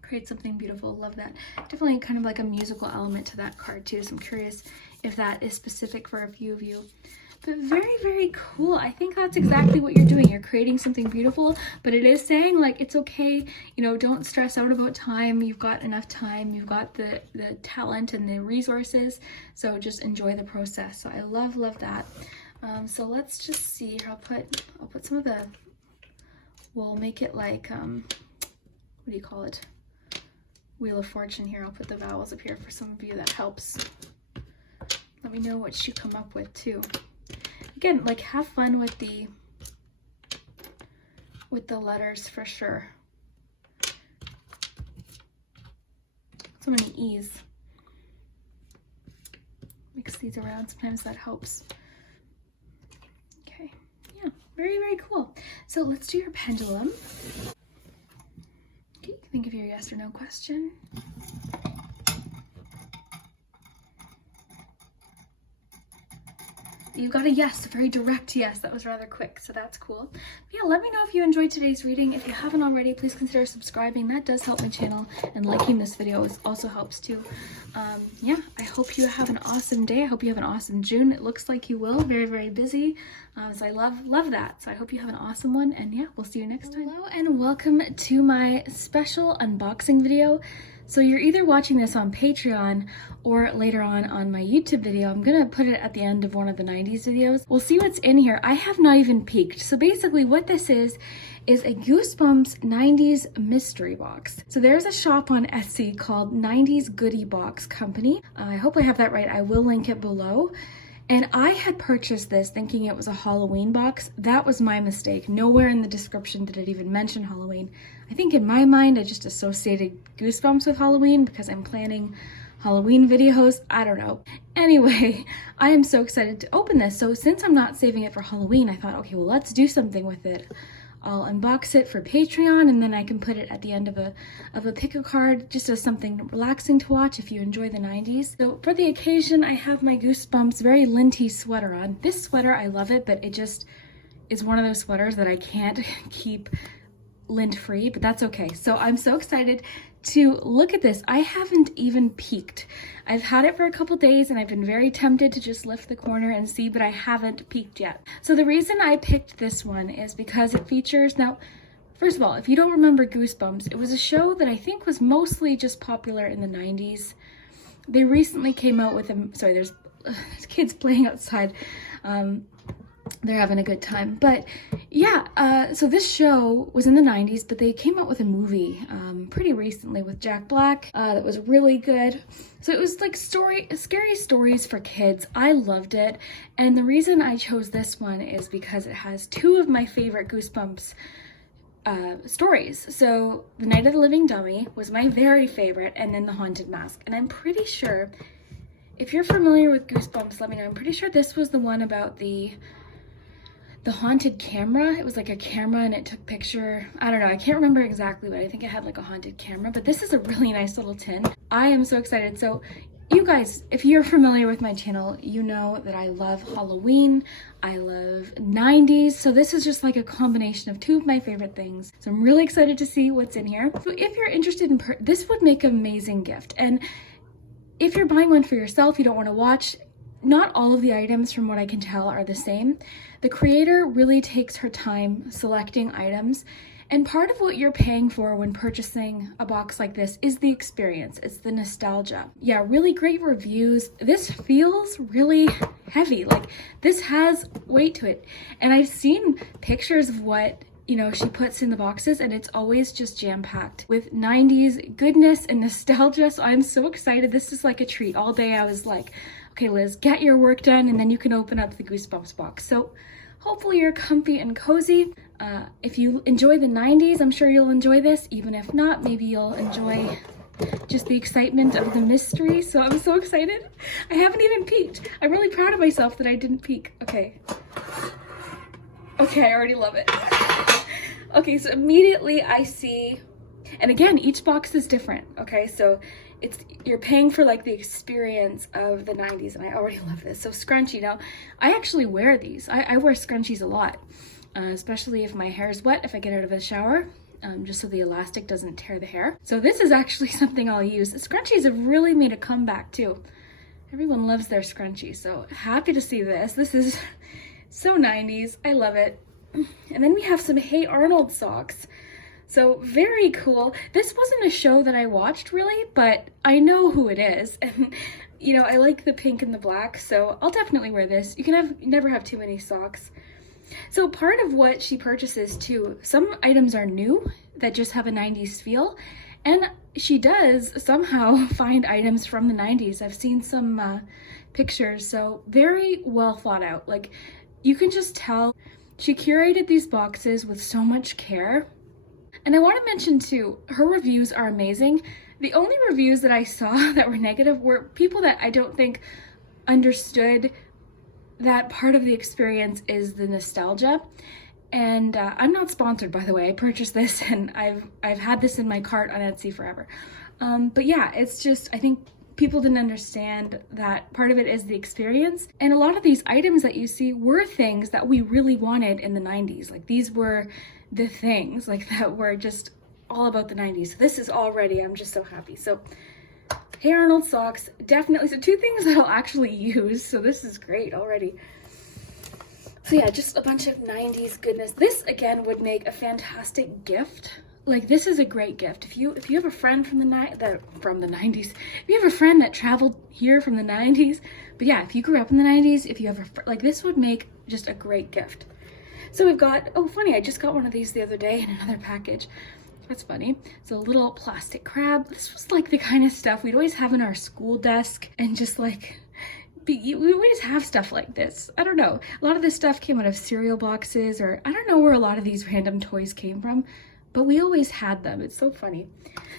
Create something beautiful. Love that. Definitely kind of like a musical element to that card too. So I'm curious if that is specific for a few of you. But very, very cool. I think that's exactly what you're doing. You're creating something beautiful, but it is saying like, it's okay, you know, don't stress out about time. You've got enough time. You've got the talent and the resources. So just enjoy the process. So I love that. So let's just see here. I'll put some of the, we'll make it like, what do you call it? Wheel of Fortune here. I'll put the vowels up here for some of you. That helps. Let me know what you come up with too. Again, like have fun with the letters for sure. So many E's. Mix these around, sometimes that helps. Okay, yeah, very, very cool. So let's do your pendulum. Okay, think of your yes or no question. You got a yes, a very direct yes. That was rather quick, so that's cool. But yeah, let me know if you enjoyed today's reading. If you haven't already, please consider subscribing. That does help my channel, and liking this video also helps too. Yeah, I hope you have an awesome day. I hope you have an awesome June. It looks like you will. Very, very busy. So I love that. So I hope you have an awesome one, and yeah, we'll see you next time. Hello, and welcome to my special unboxing video. So you're either watching this on Patreon or later on my YouTube video. I'm gonna put it at the end of one of the 90s videos. We'll see what's in here. I have not even peeked. So basically what this is a Goosebumps 90s mystery box. So there's a shop on Etsy called 90s Goodie Box Company. I hope I have that right. I will link it below. And I had purchased this thinking it was a Halloween box. That was my mistake. Nowhere in the description did it even mention Halloween. I think in my mind, I just associated Goosebumps with Halloween because I'm planning Halloween videos. I don't know. Anyway, I am so excited to open this. So since I'm not saving it for Halloween, I thought, okay, well, let's do something with it. I'll unbox it for Patreon, and then I can put it at the end of a pick a card, just as something relaxing to watch if you enjoy the 90s. So for the occasion, I have my Goosebumps very linty sweater on. This sweater, I love it, but it just is one of those sweaters that I can't keep lint free, but that's okay. So I'm so excited to look at this. I haven't even peeked. I've had it for a couple days and I've been very tempted to just lift the corner and see, but I haven't peeked yet. So the reason I picked this one is because it features, now, first of all, if you don't remember Goosebumps, it was a show that I think was mostly just popular in the 90s. They recently came out with a, sorry, there's kids playing outside. They're having a good time. But yeah, so this show was in the 90s, but they came out with a movie pretty recently with Jack Black that was really good. So it was like scary stories for kids. I loved it. And the reason I chose this one is because it has 2 of my favorite Goosebumps stories. So The Night of the Living Dummy was my very favorite, and then The Haunted Mask. And I'm pretty sure, if you're familiar with Goosebumps, let me know. I'm pretty sure this was the one about the haunted camera. It was like a camera and it took picture. I don't know. I can't remember exactly, but I think it had like a haunted camera. But this is a really nice little tin. I am so excited. So you guys, if you're familiar with my channel, you know that I love Halloween. I love 90s. So this is just like a combination of 2 of my favorite things. So I'm really excited to see what's in here. So if you're interested in, this would make an amazing gift. And if you're buying one for yourself, you don't want to watch, not all of the items, from what I can tell, are the same. The creator really takes her time selecting items, And part of what you're paying for when purchasing a box like this is the experience. It's the nostalgia. Yeah, really great reviews. This feels really heavy. Like, this has weight to it. And I've seen pictures of what, you know, she puts in the boxes, and it's always just jam-packed with 90s goodness and nostalgia. So I'm so excited. This is like a treat. All day I was like, okay, Liz, get your work done, and then you can open up the Goosebumps box. So hopefully you're comfy and cozy. If you enjoy the 90s, I'm sure you'll enjoy this. Even if not, maybe you'll enjoy just the excitement of the mystery. So I'm so excited. I haven't even peeked. I'm really proud of myself that I didn't peek. Okay. Okay, I already love it. Okay, so immediately I see, and again, each box is different. Okay, so you're paying for like the experience of the 90s, and I already love this. So scrunchie. Now, I actually wear these. I wear scrunchies a lot, especially if my hair is wet, if I get out of the shower, just so the elastic doesn't tear the hair. So this is actually something I'll use. Scrunchies have really made a comeback too. Everyone loves their scrunchie, so happy to see this. This is so 90s. I love it. And then we have some Hey Arnold socks. So very cool. This wasn't a show that I watched really, but I know who it is. And you know, I like the pink and the black, so I'll definitely wear this. You can never have too many socks. So part of what she purchases too, some items are new that just have a 90s feel, and she does somehow find items from the 90s. I've seen some pictures, so very well thought out. Like, you can just tell she curated these boxes with so much care. And I want to mention too, her reviews are amazing. The only reviews that I saw that were negative were people that I don't think understood that part of the experience is the nostalgia. And I'm not sponsored, by the way. I purchased this and I've had this in my cart on Etsy forever. But yeah, it's just, I think people didn't understand that part of it is the experience. And a lot of these items that you see were things that we really wanted in the 90s. Like, these were the things like that were just all about the 90s. So this is already, I'm just so happy. So Hey Arnold socks, definitely. So two things that I'll actually use. So this is great already. So yeah, just a bunch of 90s goodness. This again would make a fantastic gift. Like, this is a great gift. If you have a friend from the 90s, if you have a friend that traveled here from the 90s, but yeah, if you grew up in the 90s, if you have like, this would make just a great gift. So we've got, oh funny, I just got one of these the other day in another package. That's funny. So a little plastic crab. This was like the kind of stuff we'd always have in our school desk, and just like, we just have stuff like this. I don't know. A lot of this stuff came out of cereal boxes, or I don't know where a lot of these random toys came from, but we always had them. It's so funny.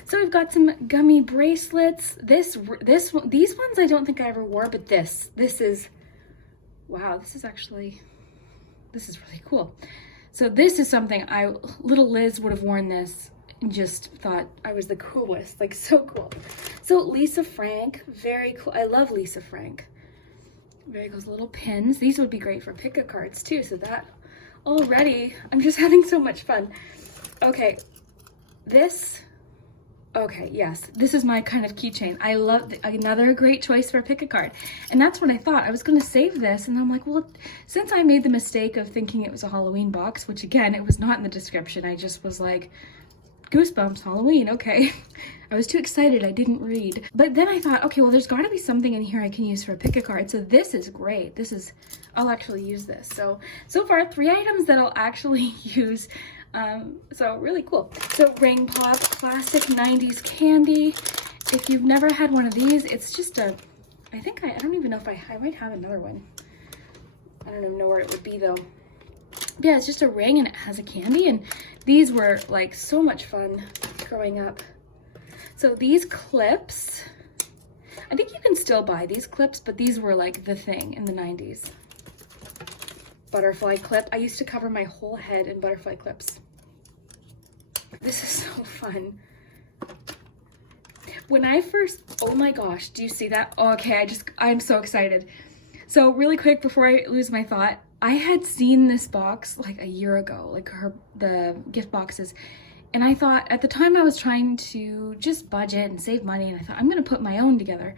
So we've got some gummy bracelets. These ones I don't think I ever wore, but this is, wow, this is really cool. So this is something little Liz would have worn this and just thought I was the coolest, like, so cool. So Lisa Frank, very cool. I love Lisa Frank. Very cool, little pins. These would be great for pick-a cards too. So that already, I'm just having so much fun. Okay, okay, yes, this is my kind of keychain. I love another great choice for a pick-a-card. And that's what I thought. I was going to save this, and I'm like, well, since I made the mistake of thinking it was a Halloween box, which again, it was not in the description, I just was like, Goosebumps, Halloween, okay. I was too excited, I didn't read. But then I thought, okay, well, there's got to be something in here I can use for a pick-a-card. So this is great. I'll actually use this. So far, 3 items that I'll actually use. So really cool. So Ring Pop, classic 90s candy. If you've never had one of these, it's just I don't even know if I might have another one. I don't even know where it would be though. But yeah, it's just a ring and it has a candy, and these were like so much fun growing up. So these clips, I think you can still buy these clips, but these were like the thing in the 90s. Butterfly clip. I used to cover my whole head in butterfly clips. This is so fun. When I first, oh my gosh, do you see that? Oh, okay, I'm so excited. So really quick before I lose my thought, I had seen this box like a year ago, like the gift boxes. And I thought, at the time I was trying to just budget and save money, and I thought I'm gonna put my own together.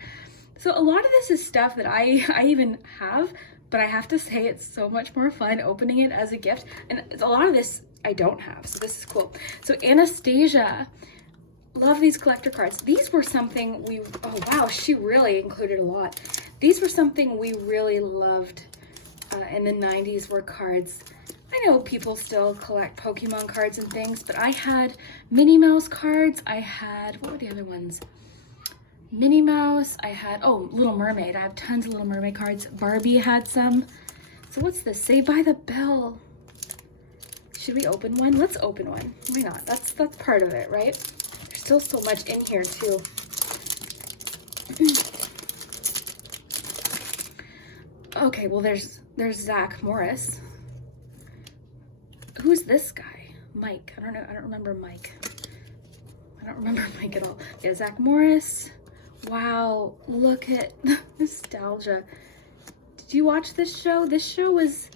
So a lot of this is stuff that I even have, but I have to say it's so much more fun opening it as a gift. And a lot of this I don't have, so this is cool. So Anastasia, love these collector cards. These were something we, oh wow, she really included a lot. These were something we really loved in the 90s, were cards. I know people still collect Pokemon cards and things, but I had Minnie Mouse cards. I had, what were the other ones? Minnie Mouse. I had, oh, Little Mermaid. I have tons of Little Mermaid cards. Barbie had some. So what's this? Saved by the Bell. Should we open one? Let's open one. Why not? That's part of it, right? There's still so much in here too. Okay, well there's Zach Morris. Who's this guy? Mike. I don't know. I don't remember Mike. I don't remember Mike at all. Yeah, Zach Morris. Wow, look at the nostalgia. Did you watch this show? This show was,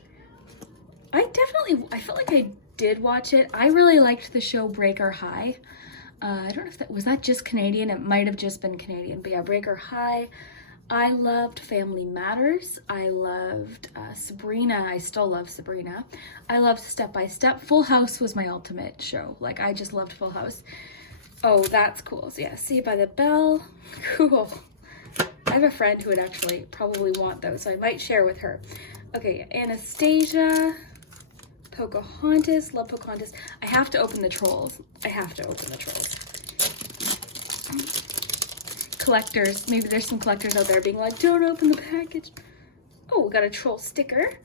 I felt like I did watch it. I really liked the show Breaker High. I don't know if was that just Canadian? It might have just been Canadian, but yeah, Breaker High. I loved Family Matters. I loved Sabrina. I still love Sabrina. I loved Step by Step. Full House was my ultimate show. Like, I just loved Full House. Oh, that's cool. So yeah, Saved by the Bell. Cool. I have a friend who would actually probably want those, so I might share with her. Okay, Anastasia. Pocahontas. Love Pocahontas. I have to open the Trolls. I have to open the Trolls. Collectors. Maybe there's some collectors out there being like, don't open the package. Oh, we got a Troll sticker.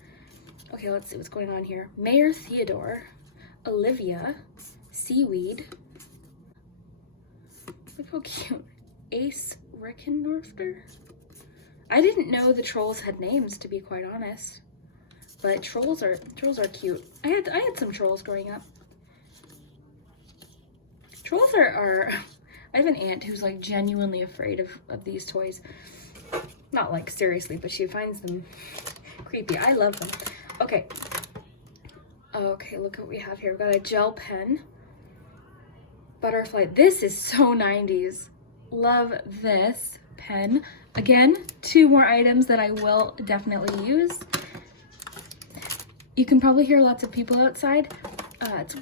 Okay, let's see what's going on here. Mayor Theodore. Olivia. Seaweed. Look how cute. Ace Reckendorfer. I didn't know the Trolls had names, to be quite honest. But trolls are cute. I had some trolls growing up. Trolls are I have an aunt who's like genuinely afraid of these toys. Not like seriously, but she finds them creepy. I love them. Okay. Okay, look what we have here. We've got a gel pen. Butterfly. This is so 90s. Love this pen. Again, 2 more items that I will definitely use. You can probably hear lots of people outside. It's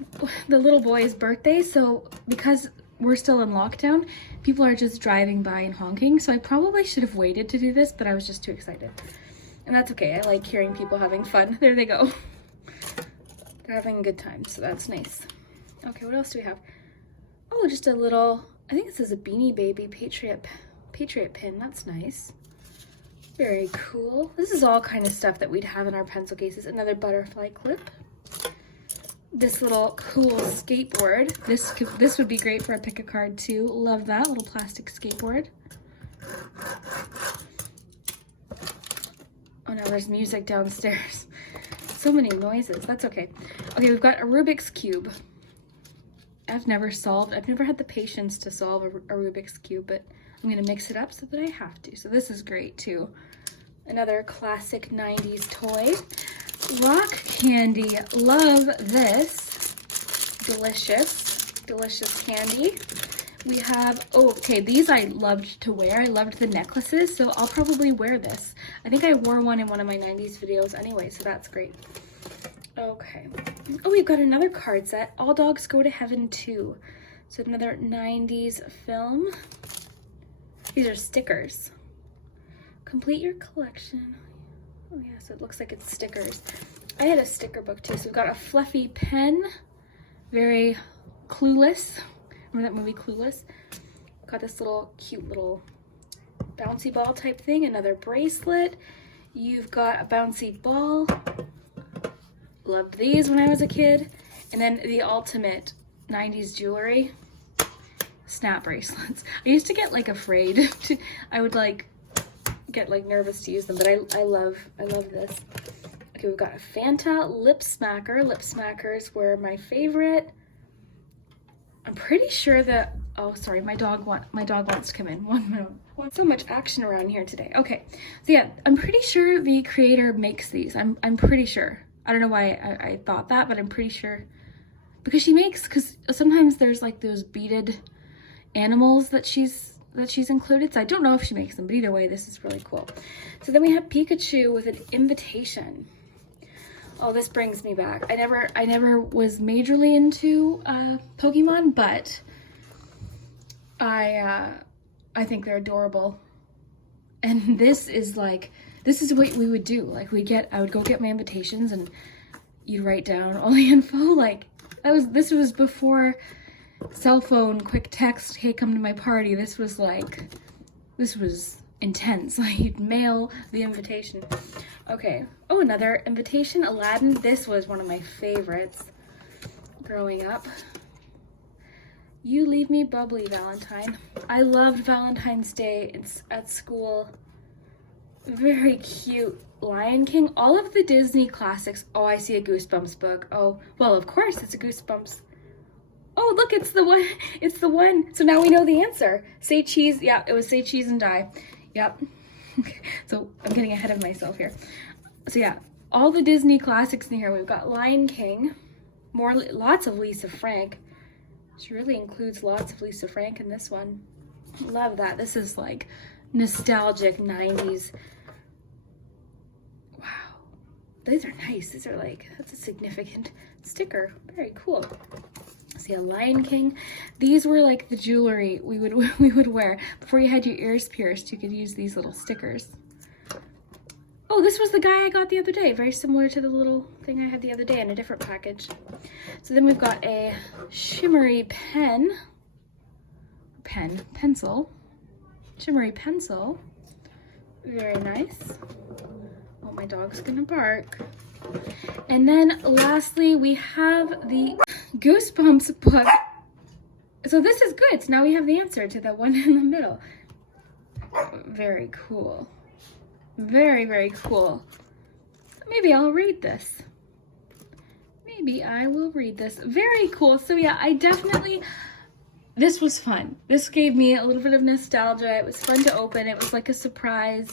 the little boy's birthday, so because we're still in lockdown, people are just driving by and honking, so I probably should have waited to do this, but I was just too excited. And that's okay. I like hearing people having fun. There they go. They're having a good time, so that's nice. Okay, what else do we have? Oh, just a little, I think this is a Beanie Baby Patriot pin. That's nice. Very cool. This is all kind of stuff that we'd have in our pencil cases. Another butterfly clip. This little cool skateboard. This would be great for a pick a card too. Love that little plastic skateboard. Oh no, there's music downstairs. So many noises. That's okay. Okay, we've got a Rubik's Cube. I've never had the patience to solve a Rubik's Cube, but I'm gonna mix it up so that I have to. So this is great too. Another classic 90s toy. Rock candy. Love this. Delicious candy. We have, oh, okay, these I loved to wear. I loved the necklaces, so I'll probably wear this. I think I wore one in one of my 90s videos anyway, so that's great. Okay. Oh, we've got another card set. All Dogs Go to Heaven 2. So another 90s film. These are stickers. Complete your collection. Oh yeah, so it looks like it's stickers. I had a sticker book too. So we've got a fluffy pen. Very Clueless. Remember that movie Clueless? Got this little cute little bouncy ball type thing. Another bracelet. You've got a bouncy ball. Loved these when I was a kid. And then the ultimate 90s jewelry. Snap bracelets. I used to get like afraid. I would like get like nervous to use them, but I love this. Okay, we've got a Fanta lip smacker. Lip smackers were my favorite. I'm pretty sure that, oh sorry, my dog wants to come in. 1 minute. So much action around here today. Okay, so yeah, I'm pretty sure the creator makes these. I'm pretty sure. I don't know why I thought that, but I'm pretty sure because sometimes there's like those beaded animals that she's that she's included. So I don't know if she makes them, but either way, this is really cool. So then we have Pikachu with an invitation. Oh, this brings me back. I never was majorly into Pokemon, but I think they're adorable. And this is what we would do. Like I would go get my invitations and you'd write down all the info. Like this was before cell phone, quick text, hey, come to my party. This was intense. Like you'd mail the invitation. Okay. Oh, another invitation, Aladdin. This was one of my favorites growing up. You leave me bubbly, Valentine. I loved Valentine's Day at school. Very cute. Lion King, all of the Disney classics. Oh, I see a Goosebumps book. Oh, well, of course it's a Goosebumps. Oh, look, it's the one. It's the one. So now we know the answer. Say cheese. Yeah, it was say cheese and die. Yep. Okay, so I'm getting ahead of myself here. So yeah, all the Disney classics in here. We've got Lion King, lots of Lisa Frank. She really includes lots of Lisa Frank in this one. Love that. This is like nostalgic 90s. Wow. These are nice. These are like, that's a significant sticker. Very cool. See, a Lion King. These were like the jewelry we would wear before you had your ears pierced. You could use these little stickers. Oh, this was the guy I got the other day. Very similar to the little thing I had the other day in a different package. So then we've got a shimmery pencil. Shimmery pencil. Very nice. Oh, my dog's gonna bark. And then lastly, we have the Goosebumps book. So this is good. So now we have the answer to the one in the middle. Very cool. Very, very cool. Maybe I'll read this. Maybe I will read this. Very cool. So yeah, this was fun. This gave me a little bit of nostalgia. It was fun to open. It was like a surprise.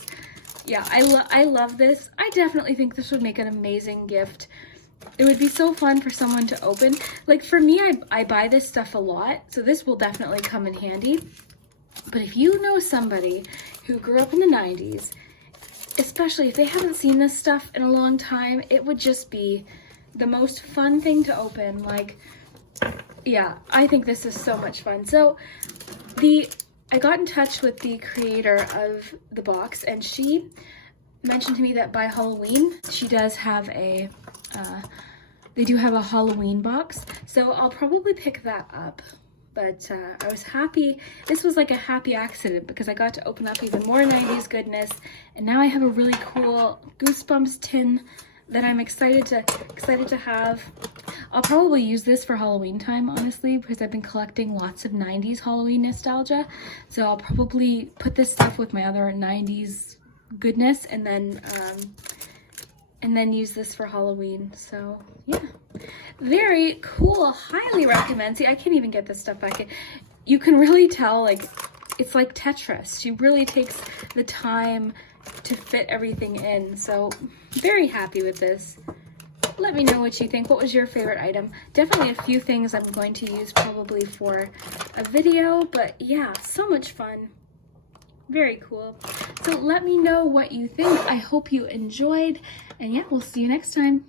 Yeah, I love this. I definitely think this would make an amazing gift. It would be so fun for someone to open. Like for me, I buy this stuff a lot, so this will definitely come in handy. But if you know somebody who grew up in the 90s, especially if they haven't seen this stuff in a long time, it would just be the most fun thing to open. Like, yeah, I think this is so much fun. So I got in touch with the creator of the box, and she mentioned to me that by Halloween, she does have they do have a Halloween box. So I'll probably pick that up. But I was happy. This was like a happy accident because I got to open up even more 90s goodness. And now I have a really cool Goosebumps tin that I'm excited to have. I'll probably use this for Halloween time, honestly, because I've been collecting lots of 90s Halloween nostalgia. So I'll probably put this stuff with my other 90s goodness and then use this for Halloween. So yeah, very cool. Highly recommend. See, I can't even get this stuff back in. You can really tell, like, it's like Tetris. She really takes the time to fit everything in. So very happy with this. Let me know what you think. What was your favorite item? Definitely a few things I'm going to use probably for a video, but yeah, so much fun. Very cool. So let me know what you think. I hope you enjoyed, and yeah, we'll see you next time.